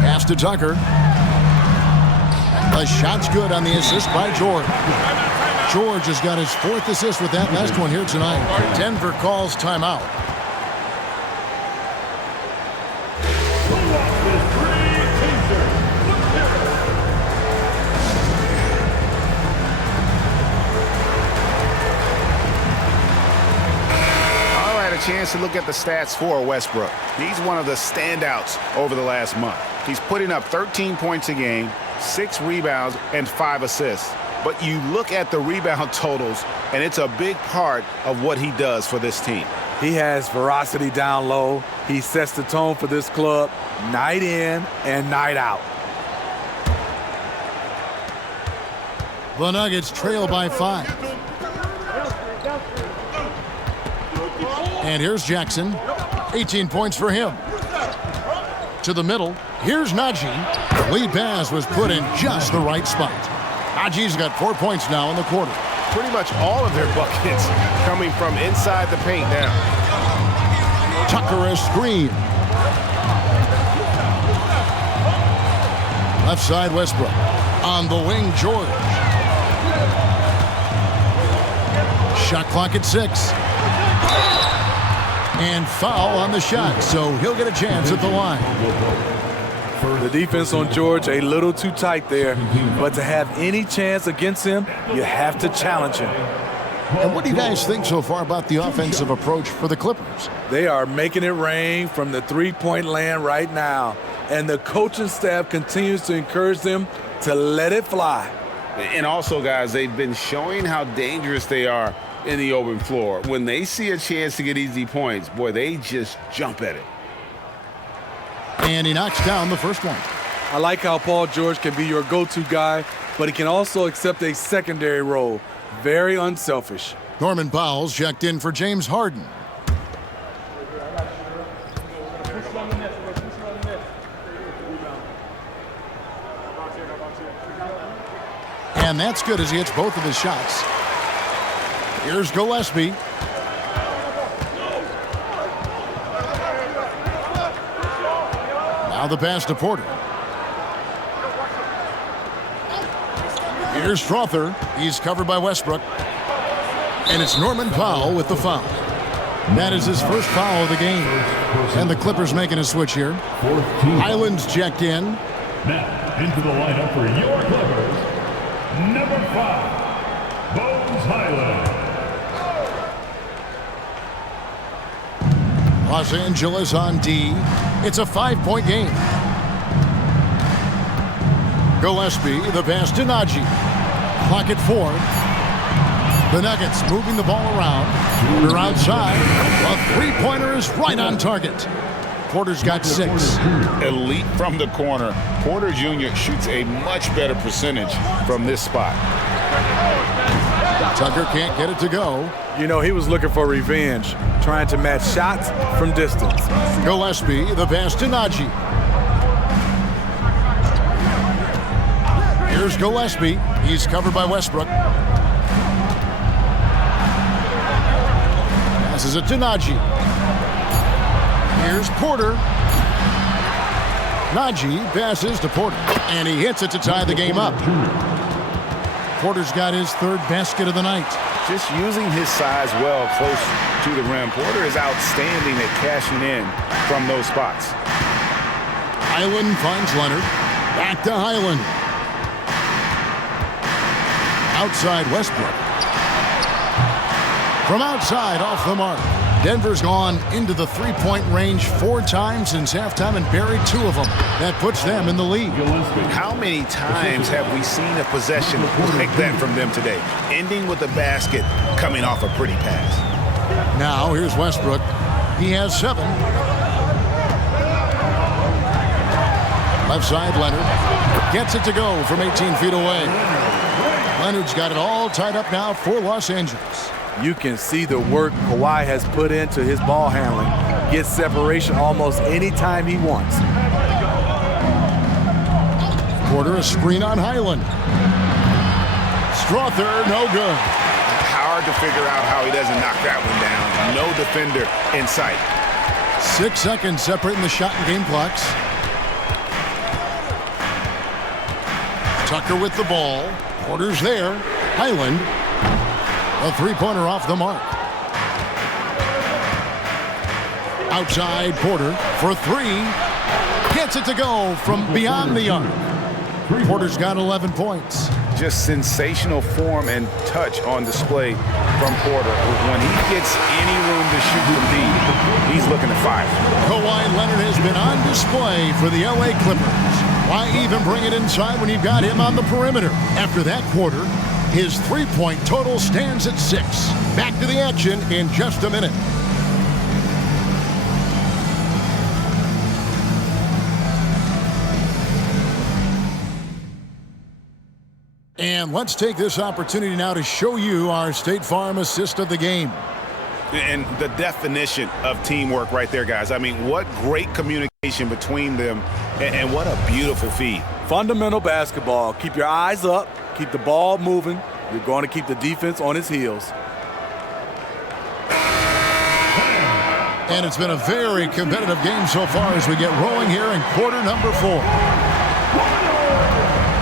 Pass to Tucker. The shot's good on the assist by George. George has got his 4th assist with that last one here tonight. Denver calls timeout. Chance to look at the stats for Westbrook. He's one of the standouts over the last month. He's putting up 13 points a game, 6 rebounds, and 5 assists. But you look at the rebound totals, and it's a big part of what he does for this team. He has veracity down low. He sets the tone for this club night in and night out. The Nuggets trail by 5. And here's Jackson. 18 points for him. To the middle. Here's Najee. The lead pass was put in just the right spot. Najee's got 4 points now in the quarter. pretty much all of their buckets coming from inside the paint now. Tucker a screen. Left side Westbrook. On the wing, George. Shot clock at 6. And foul on the shot, so he'll get a chance at the line. The defense on George a little too tight there, but to have any chance against him, you have to challenge him. And what do you guys think so far about the offensive approach for the Clippers? They are making it rain from the three-point land right now, and the coaching staff continues to encourage them to let it fly. And also, guys, they've been showing how dangerous they are in the open floor. When they see a chance to get easy points, boy, they just jump at it. And he knocks down the first one. I like how Paul George can be your go-to guy, but he can also accept a secondary role. Very unselfish. Norman Powell's checked in for James Harden. And that's good as he hits both of his shots. Here's Gillespie. Now the pass to Porter. Here's Strother. He's covered by Westbrook. And it's Norman Powell with the foul. That is his first foul of the game. And the Clippers making a switch here. Highland's checked in. Now, into the lineup for your Clippers, number 5, Bones Highland. Los Angeles on D. It's a 5-point game. Gillespie, the pass to Najee. Clock at 4. The Nuggets moving the ball around. Porter outside. A three-pointer is right on target. Porter's got 6. Elite from the corner. Porter Jr. shoots a much better percentage from this spot. Tucker can't get it to go. You know, he was looking for revenge, trying to match shots from distance. Gillespie, the pass to Najee. Here's Gillespie. He's covered by Westbrook. Passes it to Najee. Here's Porter. Najee passes to Porter. And he hits it to tie the game up. Porter's got his 3rd basket of the night. Just using his size well close to the rim. Porter is outstanding at cashing in from those spots. Highland finds Leonard. Back to Highland. Outside Westbrook. From outside, off the mark. Denver's gone into the three-point range 4 times since halftime and buried 2 of them. That puts them in the lead. How many times have we seen a possession like that from them today? Ending with a basket, coming off a pretty pass. Now, here's Westbrook. He has 7. Left side, Leonard. Gets it to go from 18 feet away. Leonard's got it all tied up now for Los Angeles. You can see the work Kawhi has put into his ball handling. Gets separation almost any time he wants. Porter a screen on Highland. Strother, no good. Hard to figure out how he doesn't knock that one down. No defender in sight. 6 seconds separating the shot and game clocks. Tucker with the ball. Porter's there. Highland. A three-pointer off the mark. Outside Porter for 3. Gets it to go from beyond the arc. Porter's got 11 points. Just sensational form and touch on display from Porter. When he gets any room to shoot from deep, he's looking to fire. Kawhi Leonard has been on display for the LA Clippers. Why even bring it inside when you've got him on the perimeter? After that quarter, his three-point total stands at 6. Back to the action in just a minute. And let's take this opportunity now to show you our State Farm assist of the game. And the definition of teamwork right there, guys. I mean, what great communication between them, and what a beautiful feed. Fundamental basketball. Keep your eyes up, keep the ball moving, You're going to keep the defense on its heels. And it's been a very competitive game so far as we get rolling here in quarter number 4.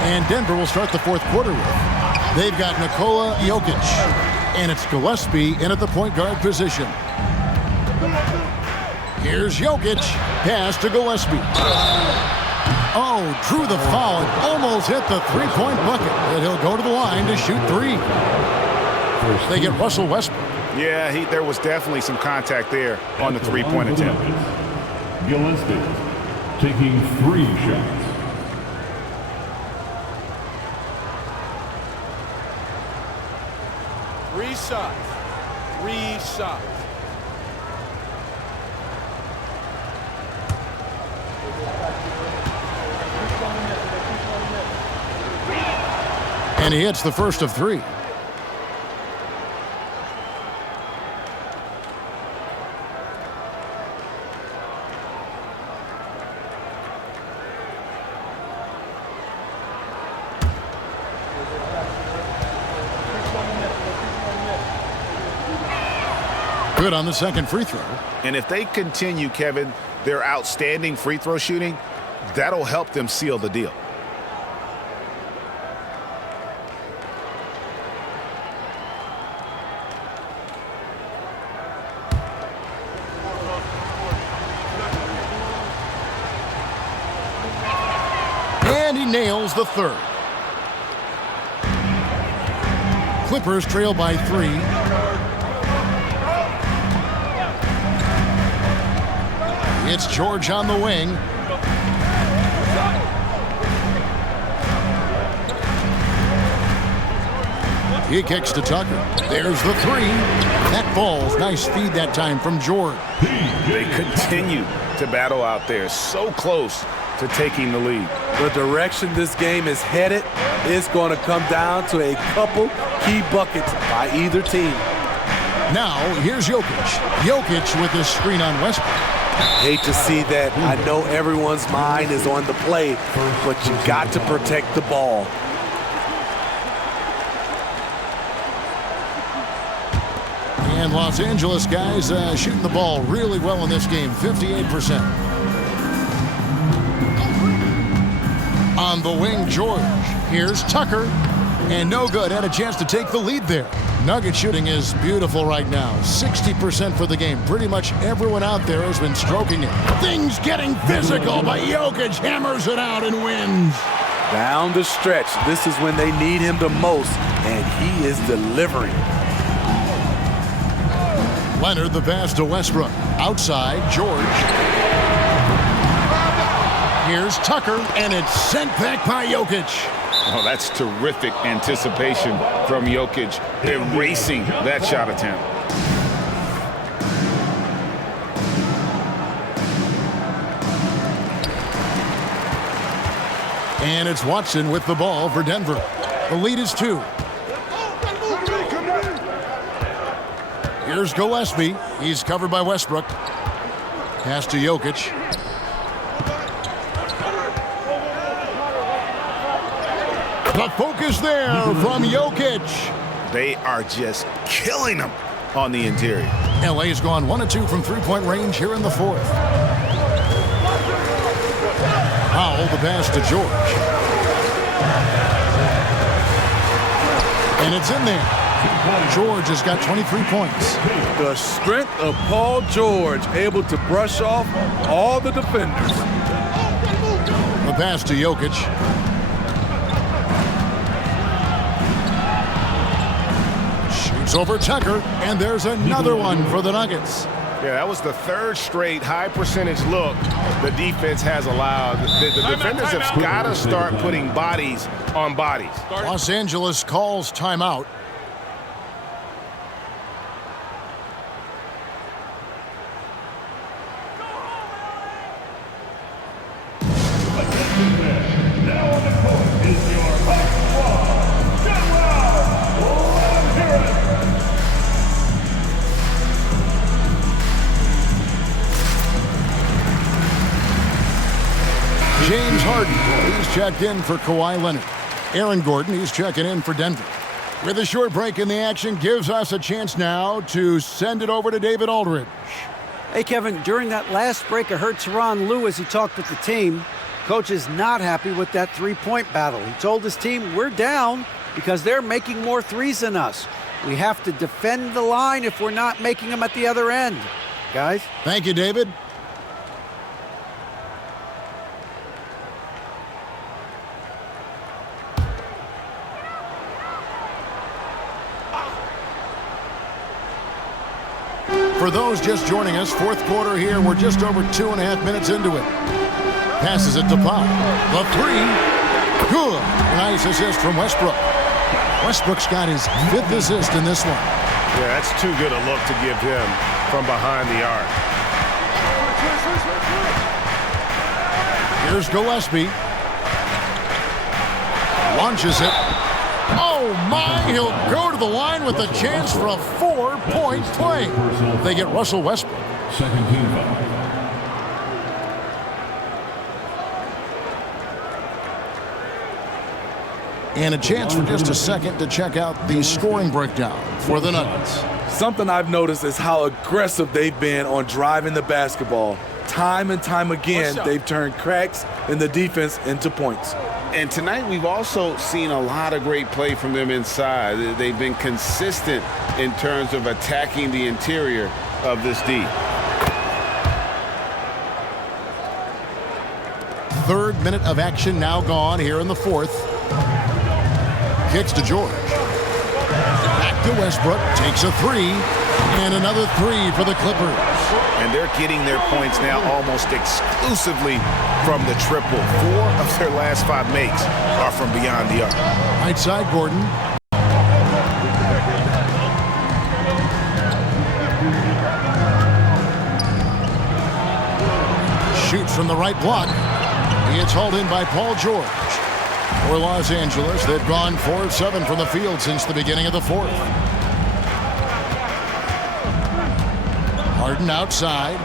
And Denver will start the fourth quarter with. They've got Nikola Jokic. And it's Gillespie in at the point guard position. Here's Jokic. Pass to Gillespie. Oh, drew the foul. Almost hit the three-point bucket. And he'll go to the line to shoot 3. They get Russell Westbrook. Yeah, there was definitely some contact there on the three-point attempt. Gillespie taking 3 shots. Three shots. And he hits the first of 3. Good on the second free throw. And if they continue, Kevin, their outstanding free throw shooting, that'll help them seal the deal. And he nails the third. Clippers trail by 3. It's George on the wing. He kicks to Tucker. There's the 3. That falls. Nice feed that time from George. They continue to battle out there, so close to taking the lead. The direction this game is headed is going to come down to a couple key buckets by either team. Now, here's Jokic. Jokic with his screen on Westbrook. Hate to see that. I know everyone's mind is on the play, but you got to protect the ball. And Los Angeles guys shooting the ball really well in this game, 58%. On the wing, George. Here's Tucker. And no good. Had a chance to take the lead there. Nugget shooting is beautiful right now. 60% for the game. Pretty much everyone out there has been stroking it. Things getting physical, but Jokic hammers it out and wins. Down the stretch, this is when they need him the most, and he is delivering. Leonard the pass to Westbrook. Outside, George. Here's Tucker, and it's sent back by Jokic. Oh, that's terrific anticipation from Jokic, erasing that shot attempt. And it's Watson with the ball for Denver. The lead is 2. Here's Gillespie. He's covered by Westbrook. Pass to Jokic. The focus there from Jokic. They are just killing them on the interior. LA's gone 1 of 2 from three-point range here in the fourth. Powell the pass to George. And it's in there. George has got 23 points. The strength of Paul George, able to brush off all the defenders. The pass to Jokic. Shoots over Tucker, and there's another one for the Nuggets. Yeah, that was the third straight high percentage look the defense has allowed. The defenders have got to start putting bodies on bodies. Los Angeles calls timeout. Now on the court is your Bucks squad. James Harden, he's checked in for Kawhi Leonard. Aaron Gordon, he's checking in for Denver. With a short break in the action, gives us a chance now to send it over to David Aldridge. Hey, Kevin, during that last break, I heard Tyronn Lue as he talked with the team. Coach is not happy with that three-point battle. He told his team, we're down because they're making more threes than us. We have to defend the line if we're not making them at the other end. Guys? Thank you, David. For those just joining us, fourth quarter here. We're just over 2.5 minutes into it. Passes it to Pop. The three. Good. Nice assist from Westbrook. Westbrook's got his 5th assist in this one. Yeah, that's too good a look to give him from behind the arc. Here's Gillespie. Launches it. Oh, my. He'll go to the line with a chance for a 4-point play. They get Russell Westbrook. Second team foul. And a chance for just a second to check out the scoring breakdown for the Nuggets. Something I've noticed is how aggressive they've been on driving the basketball. Time and time again, they've turned cracks in the defense into points. And tonight we've also seen a lot of great play from them inside. They've been consistent in terms of attacking the interior of this D. Third minute of action now gone here in the fourth. Kicks to George. Back to Westbrook. Takes a three. And another three for the Clippers. And they're getting their points now almost exclusively from the triple. 4 of their last 5 makes are from beyond the arc. Right side, Gordon. Shoots from the right block. It's hauled in by Paul George. For Los Angeles, they've gone 4 of 7 from the field since the beginning of the fourth. Harden outside.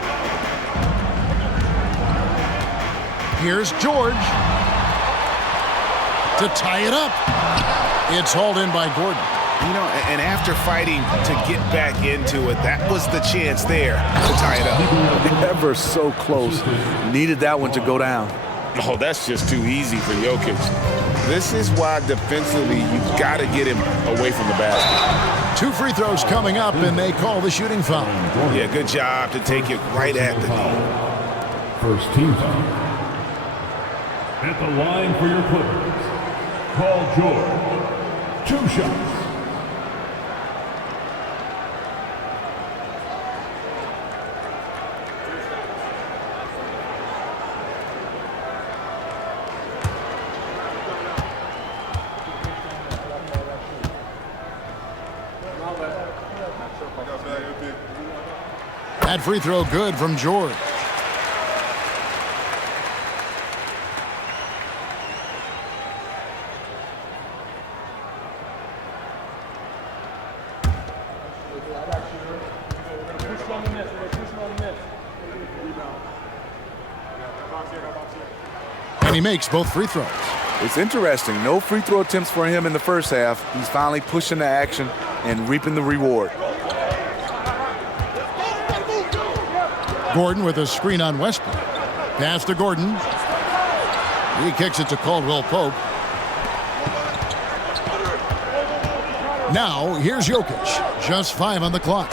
Here's George to tie it up. It's hauled in by Gordon. You know, and after fighting to get back into it, that was the chance there to tie it up. Ever so close. Needed that one to go down. Oh, that's just too easy for Jokic. This is why defensively you've got to get him away from the basket. 2 free throws coming up, and they call the shooting foul. Yeah, good job to take it right at the knee. First team foul. At the line for your Clippers, Paul George. 2 shots. That free throw good from George. And he makes both free throws. It's interesting. No free throw attempts for him in the first half. He's finally pushing the action and reaping the reward. Gordon with a screen on Westbrook. Pass to Gordon. He kicks it to Caldwell Pope. Now, here's Jokic. Just 5 on the clock.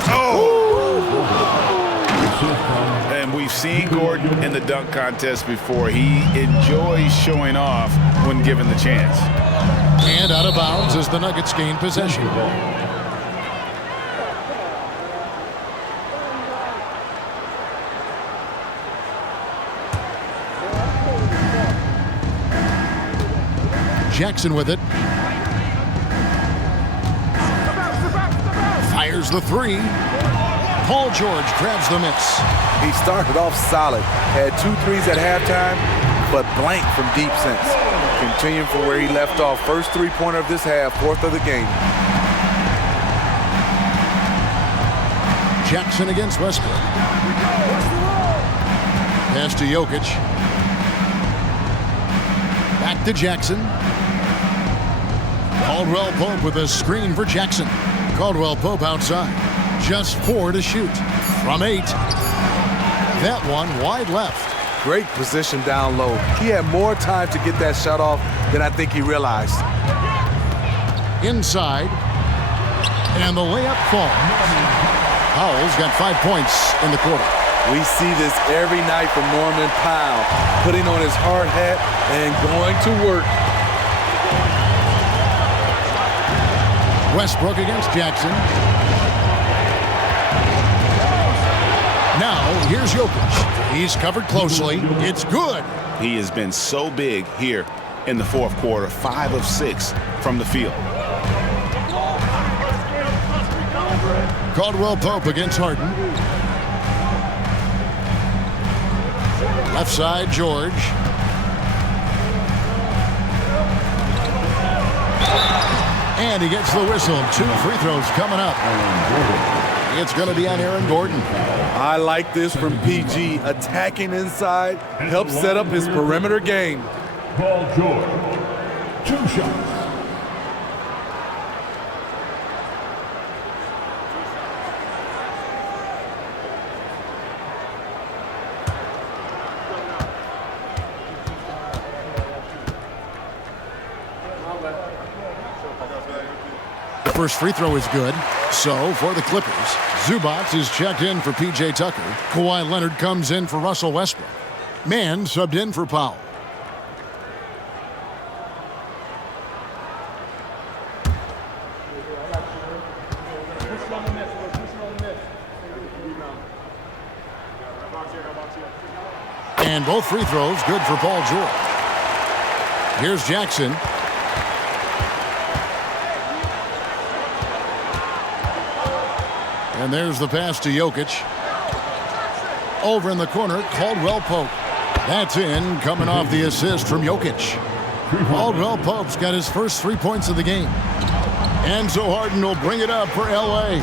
And we've seen Gordon in the dunk contest before. He enjoys showing off when given the chance. And out of bounds as the Nuggets gain possession. Jackson with it. Fires the three. Paul George grabs the miss. He started off solid. Had 2 threes at halftime, but blank from deep since. Continuing from where he left off. First 3-pointer of this half, 4th of the game. Jackson against Westbrook. Pass to Jokic. Back to Jackson. Caldwell Pope with a screen for Jackson. Caldwell Pope outside. Just 4 to shoot. From 8. That one wide left. Great position down low. He had more time to get that shot off than I think he realized. Inside. And the layup falls. Powell's got 5 points in the quarter. We see this every night from Norman Powell, putting on his hard hat and going to work. Westbrook against Jackson. Now, here's Jokic. He's covered closely. It's good. He has been so big here in the fourth quarter, 5 of 6 from the field. Caldwell Pope against Harden. Left side, George. And he gets the whistle. 2 free throws coming up. It's going to be on Aaron Gordon. I like this from PG. Attacking inside helps set up his perimeter game. Paul George, 2 shots. First free throw is good. So for the Clippers, Zubac is checked in for P.J. Tucker. Kawhi Leonard comes in for Russell Westbrook. Mann subbed in for Powell. And both free throws good for Paul George. Here's Jackson. And there's the pass to Jokic. Over in the corner, Caldwell Pope. That's in, coming off the assist from Jokic. Caldwell Pope's got his first 3 points of the game. Enzo Harden will bring it up for L.A.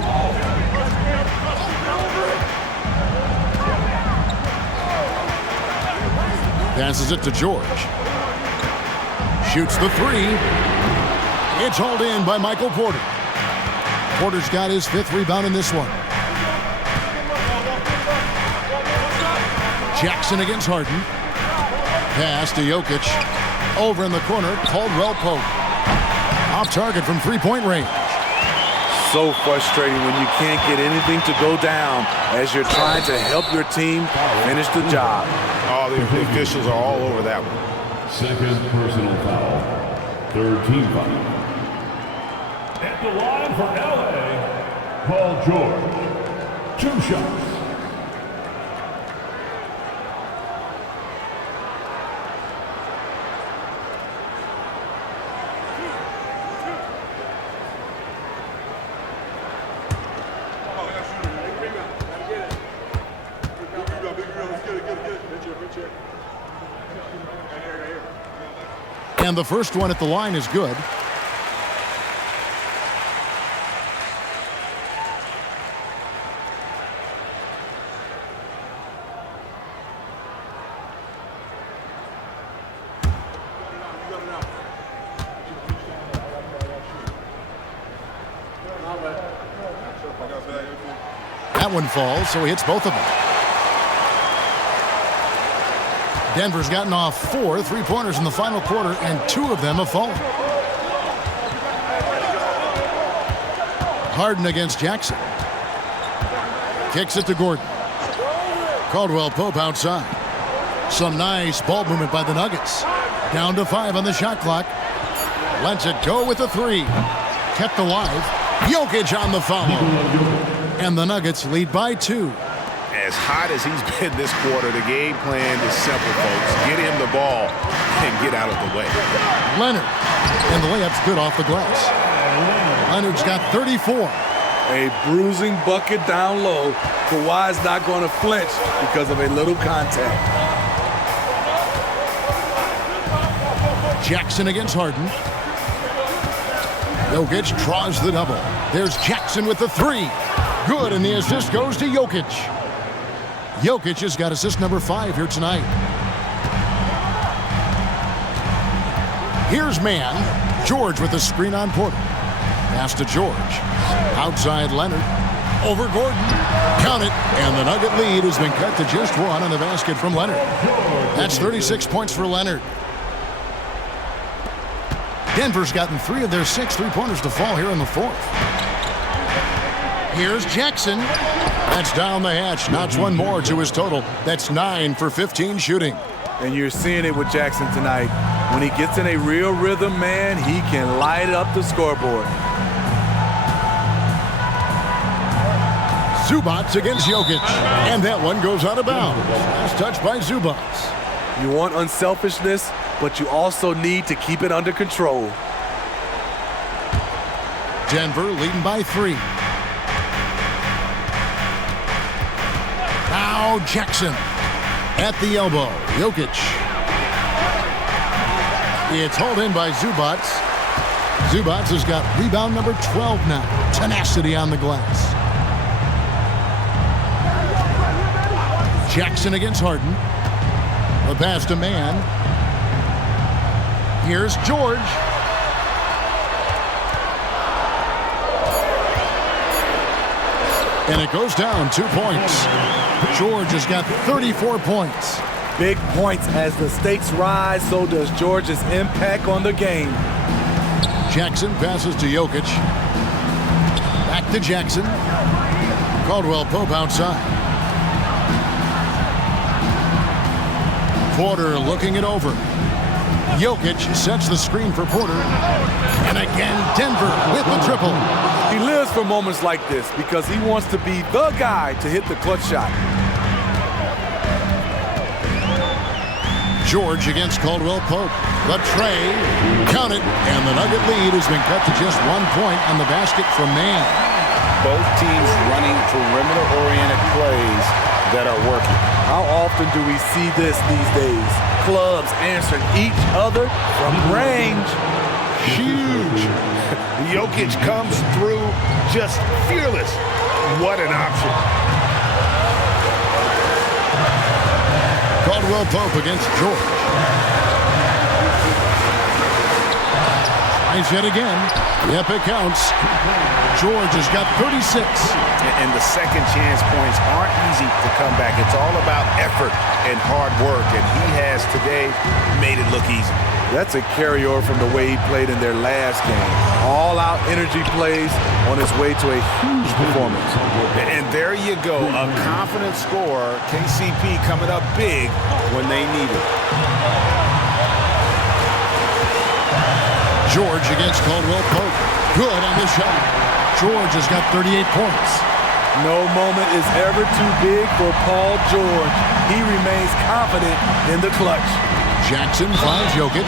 Passes it to George. Shoots the 3. It's hauled in by Michael Porter. Porter's got his 5th rebound in this one. Jackson against Harden. Pass to Jokic. Over in the corner, Caldwell Pope. Off target from 3-point range. So frustrating when you can't get anything to go down as you're trying to help your team finish the job. Oh, the officials are all over that one. Second personal foul. 3rd team foul. At the line for L.A., Paul George, 2 shots. And the first one at the line is good. That one falls, so he hits both of them. Denver's gotten off 4 3-pointers in the final quarter, and 2 of them have fallen. Harden against Jackson. Kicks it to Gordon. Caldwell Pope outside. Some nice ball movement by the Nuggets. Down to 5 on the shot clock. Lets it go with a 3. Kept alive. Jokic on the foul. And the Nuggets lead by 2. As hot as he's been this quarter, the game plan is simple, folks. Get him the ball and get out of the way. Leonard. And the layup's good off the glass. Leonard's got 34. A bruising bucket down low. Kawhi's not going to flinch because of a little contact. Jackson against Harden. Jokic draws the double. There's Jackson with the 3. Good, and the assist goes to Jokic. Jokic has got assist number 5 here tonight. Here's Mann. George with the screen on Porter. Pass to George. Outside Leonard. Over Gordon. Count it. And the Nugget lead has been cut to just one on the basket from Leonard. That's 36 points for Leonard. Denver's gotten 3 of their 6 3-pointers to fall here in the fourth. Here's Jackson. That's down the hatch. Knocks one more to his total. That's 9 for 15 shooting. And you're seeing it with Jackson tonight. When he gets in a real rhythm, man, he can light up the scoreboard. Zubac against Jokic. And that one goes out of bounds. Last touch by Zubac. You want unselfishness, but you also need to keep it under control. Denver leading by 3. Now Jackson at the elbow. Jokic. It's hauled in by Zubac. Zubac has got rebound number 12 now. Tenacity on the glass. Jackson against Harden. A pass to Mann. Here's George. And it goes down 2 points. George has got 34 points. Big points as the stakes rise, so does George's impact on the game. Jackson passes to Jokic. Back to Jackson. Caldwell Pope outside. Porter looking it over. Jokic sets the screen for Porter. And again, Denver with the triple. He lives for moments like this because he wants to be the guy to hit the clutch shot. George against Caldwell Pope. The tray. Count it. And the Nugget lead has been cut to just 1 point on the basket from Mann. Both teams running perimeter-oriented plays that are working. How often do we see this these days? Clubs answering each other from range. Huge. Jokic comes through just fearless. What an option. Caldwell Pope against George. Tries yet again. Yep, it counts. George has got 36. And the second chance points aren't easy to come back. It's all about effort and hard work, and he has today made it look easy. That's a carryover from the way he played in their last game. All-out energy plays on his way to a huge performance. And there you go, a confident scorer. KCP coming up big when they need it. George against Caldwell Pope. Good on the shot. George has got 38 points. No moment is ever too big for Paul George. He remains confident in the clutch. Jackson finds Jokic.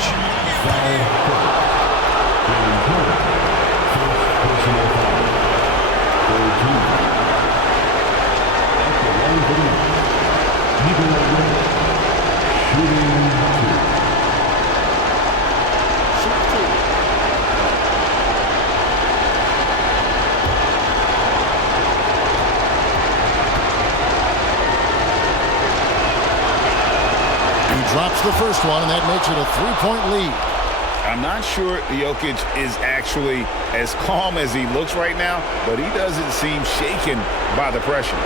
Drops the first one, and that makes it a 3-point lead. I'm not sure Jokic is actually as calm as he looks right now, but he doesn't seem shaken by the pressure.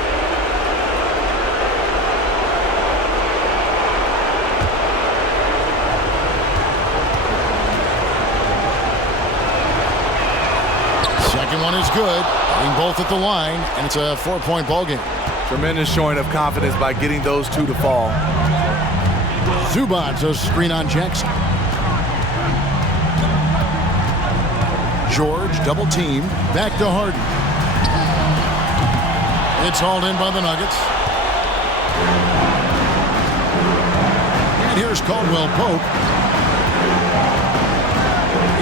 Second one is good. Getting both at the line, and it's a 4-point ball game. Tremendous showing of confidence by getting those two to fall. Zubac, a screen on Jackson. George double team. Back to Harden. It's hauled in by the Nuggets. And here's Caldwell Pope.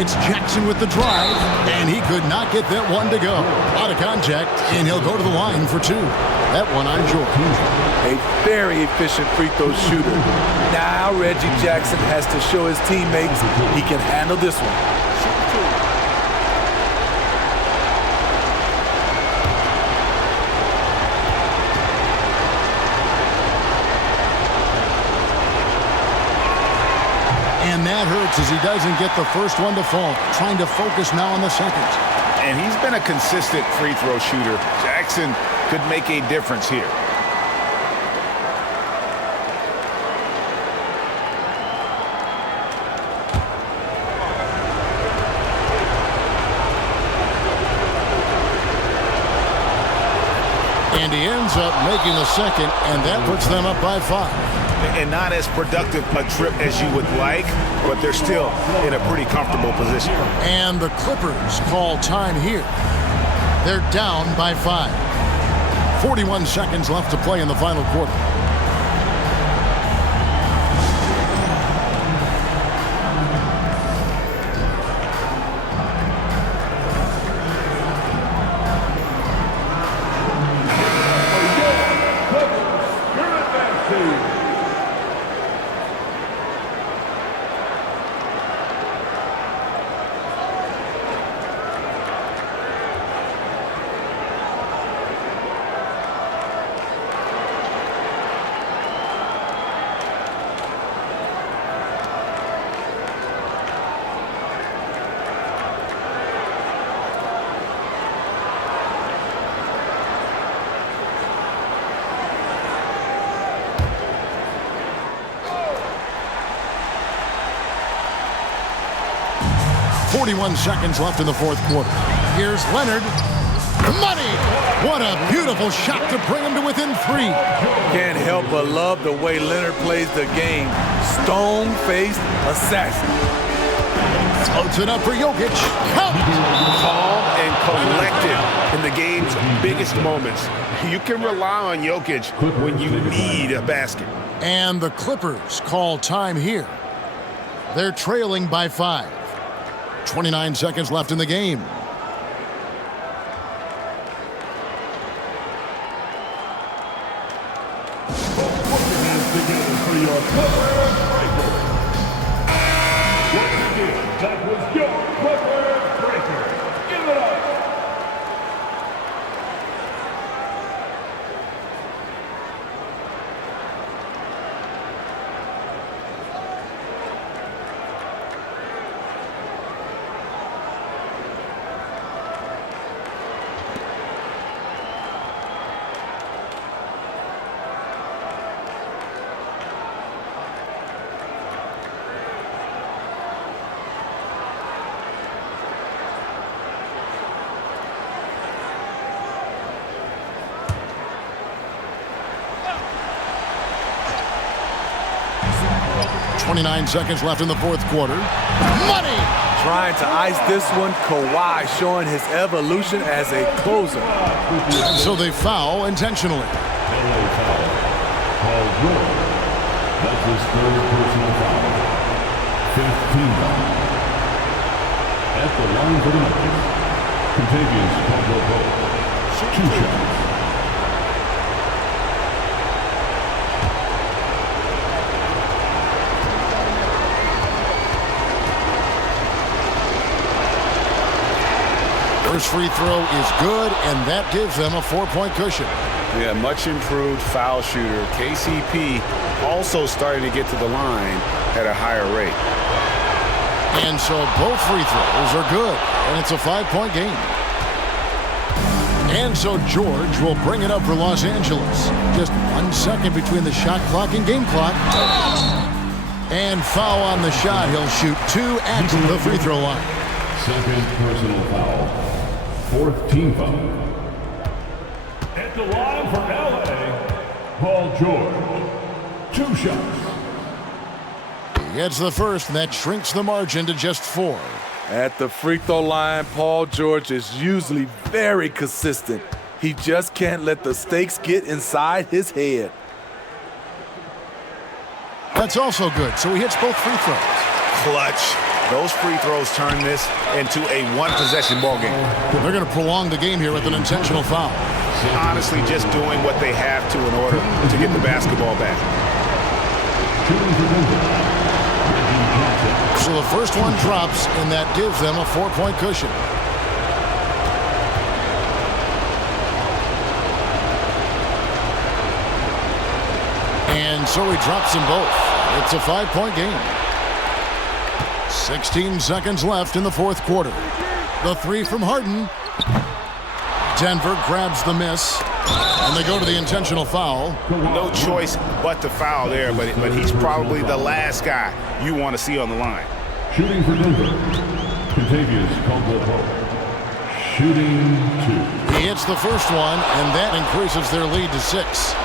It's Jackson with the drive, and he could not get that one to go. Out of contact, and he'll go to the line for 2. That one on George. A very efficient free throw shooter. Now Reggie Jackson has to show his teammates he can handle this one. And that hurt hurts as he doesn't get the first one to fall. Trying to focus now on the second. And he's been a consistent free throw shooter. Jackson could make a difference here. And he ends up making the second, and that puts them up by 5. And not as productive a trip as you would like, but they're still in a pretty comfortable position. And the Clippers call time here. They're down by 5. 41 seconds left to play in the final quarter. .41 seconds left in the fourth quarter. Here's Leonard. Money! What a beautiful shot to bring him to within 3. Can't help but love the way Leonard plays the game. Stone-faced assassin. Floats it up for Jokic. Count! Calm and collected in the game's biggest moments. You can rely on Jokic when you need a basket. And the Clippers call time here. They're trailing by 5. 29 seconds left in the game. That was your Clippers breaker. Give it up. .29 seconds left in the fourth quarter. Money! Trying to ice this one, Kawhi showing his evolution as a closer. And so they foul intentionally. LA foul. Paul George. That's his third personal foul. 5th team foul. At the line for the Nuggets, Contagious Caldwell-Pope. 2 shots. First free throw is good, and that gives them a 4-point cushion. Yeah, much improved foul shooter. KCP also starting to get to the line at a higher rate. And so both free throws are good, and it's a 5-point game. And so George will bring it up for Los Angeles. Just 1 second between the shot clock and game clock. And foul on the shot. He'll shoot 2 at the free throw line. Second personal foul. 4th team foul. At the line for LA, Paul George. 2 shots. He gets the first, and that shrinks the margin to just 4. At the free throw line, Paul George is usually very consistent. He just can't let the stakes get inside his head. That's also good, so he hits both free throws. Clutch. Those free throws turn this into a 1-possession ball game. They're going to prolong the game here with an intentional foul. Honestly, just doing what they have to in order to get the basketball back. So the first one drops, and that gives them a 4-point cushion. And so he drops them both. It's a 5-point game. 16 seconds left in the fourth quarter. The three from Harden. Denver grabs the miss, and they go to the intentional foul. No choice but to foul there, but he's probably the last guy you want to see on the line. Shooting for Denver, Kentavious Caldwell-Pope. Shooting 2. He hits the first one, and that increases their lead to 6.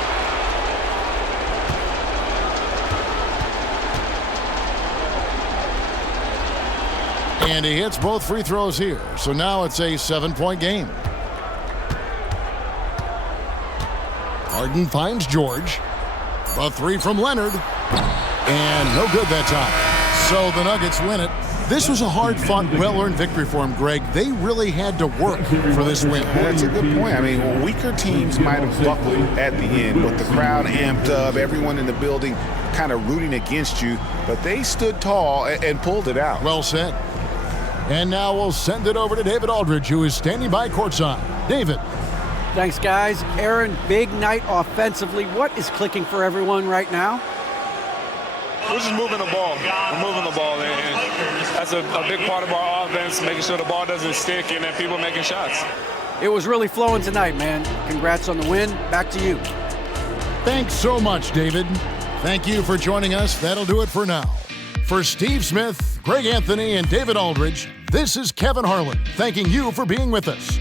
And he hits both free throws here, so now it's a 7-point game. Harden finds George. The three from Leonard. And no good that time. So the Nuggets win it. This was a hard-fought, well-earned victory for them, Greg. They really had to work for this win. That's a good point. I mean, weaker teams might have buckled at the end with the crowd amped up, everyone in the building kind of rooting against you, but they stood tall and pulled it out. Well said. And now we'll send it over to David Aldridge, who is standing by courtside. David. Thanks, guys. Aaron, big night offensively. What is clicking for everyone right now? We're just moving the ball. We're moving the ball, and that's a big part of our offense, making sure the ball doesn't stick and then people making shots. It was really flowing tonight, man. Congrats on the win. Back to you. Thanks so much, David. Thank you for joining us. That'll do it for now. For Steve Smith, Greg Anthony, and David Aldridge, this is Kevin Harlan thanking you for being with us.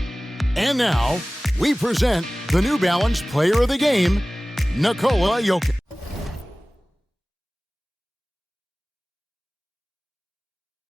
And now, we present the New Balance Player of the Game, Nikola Jokic.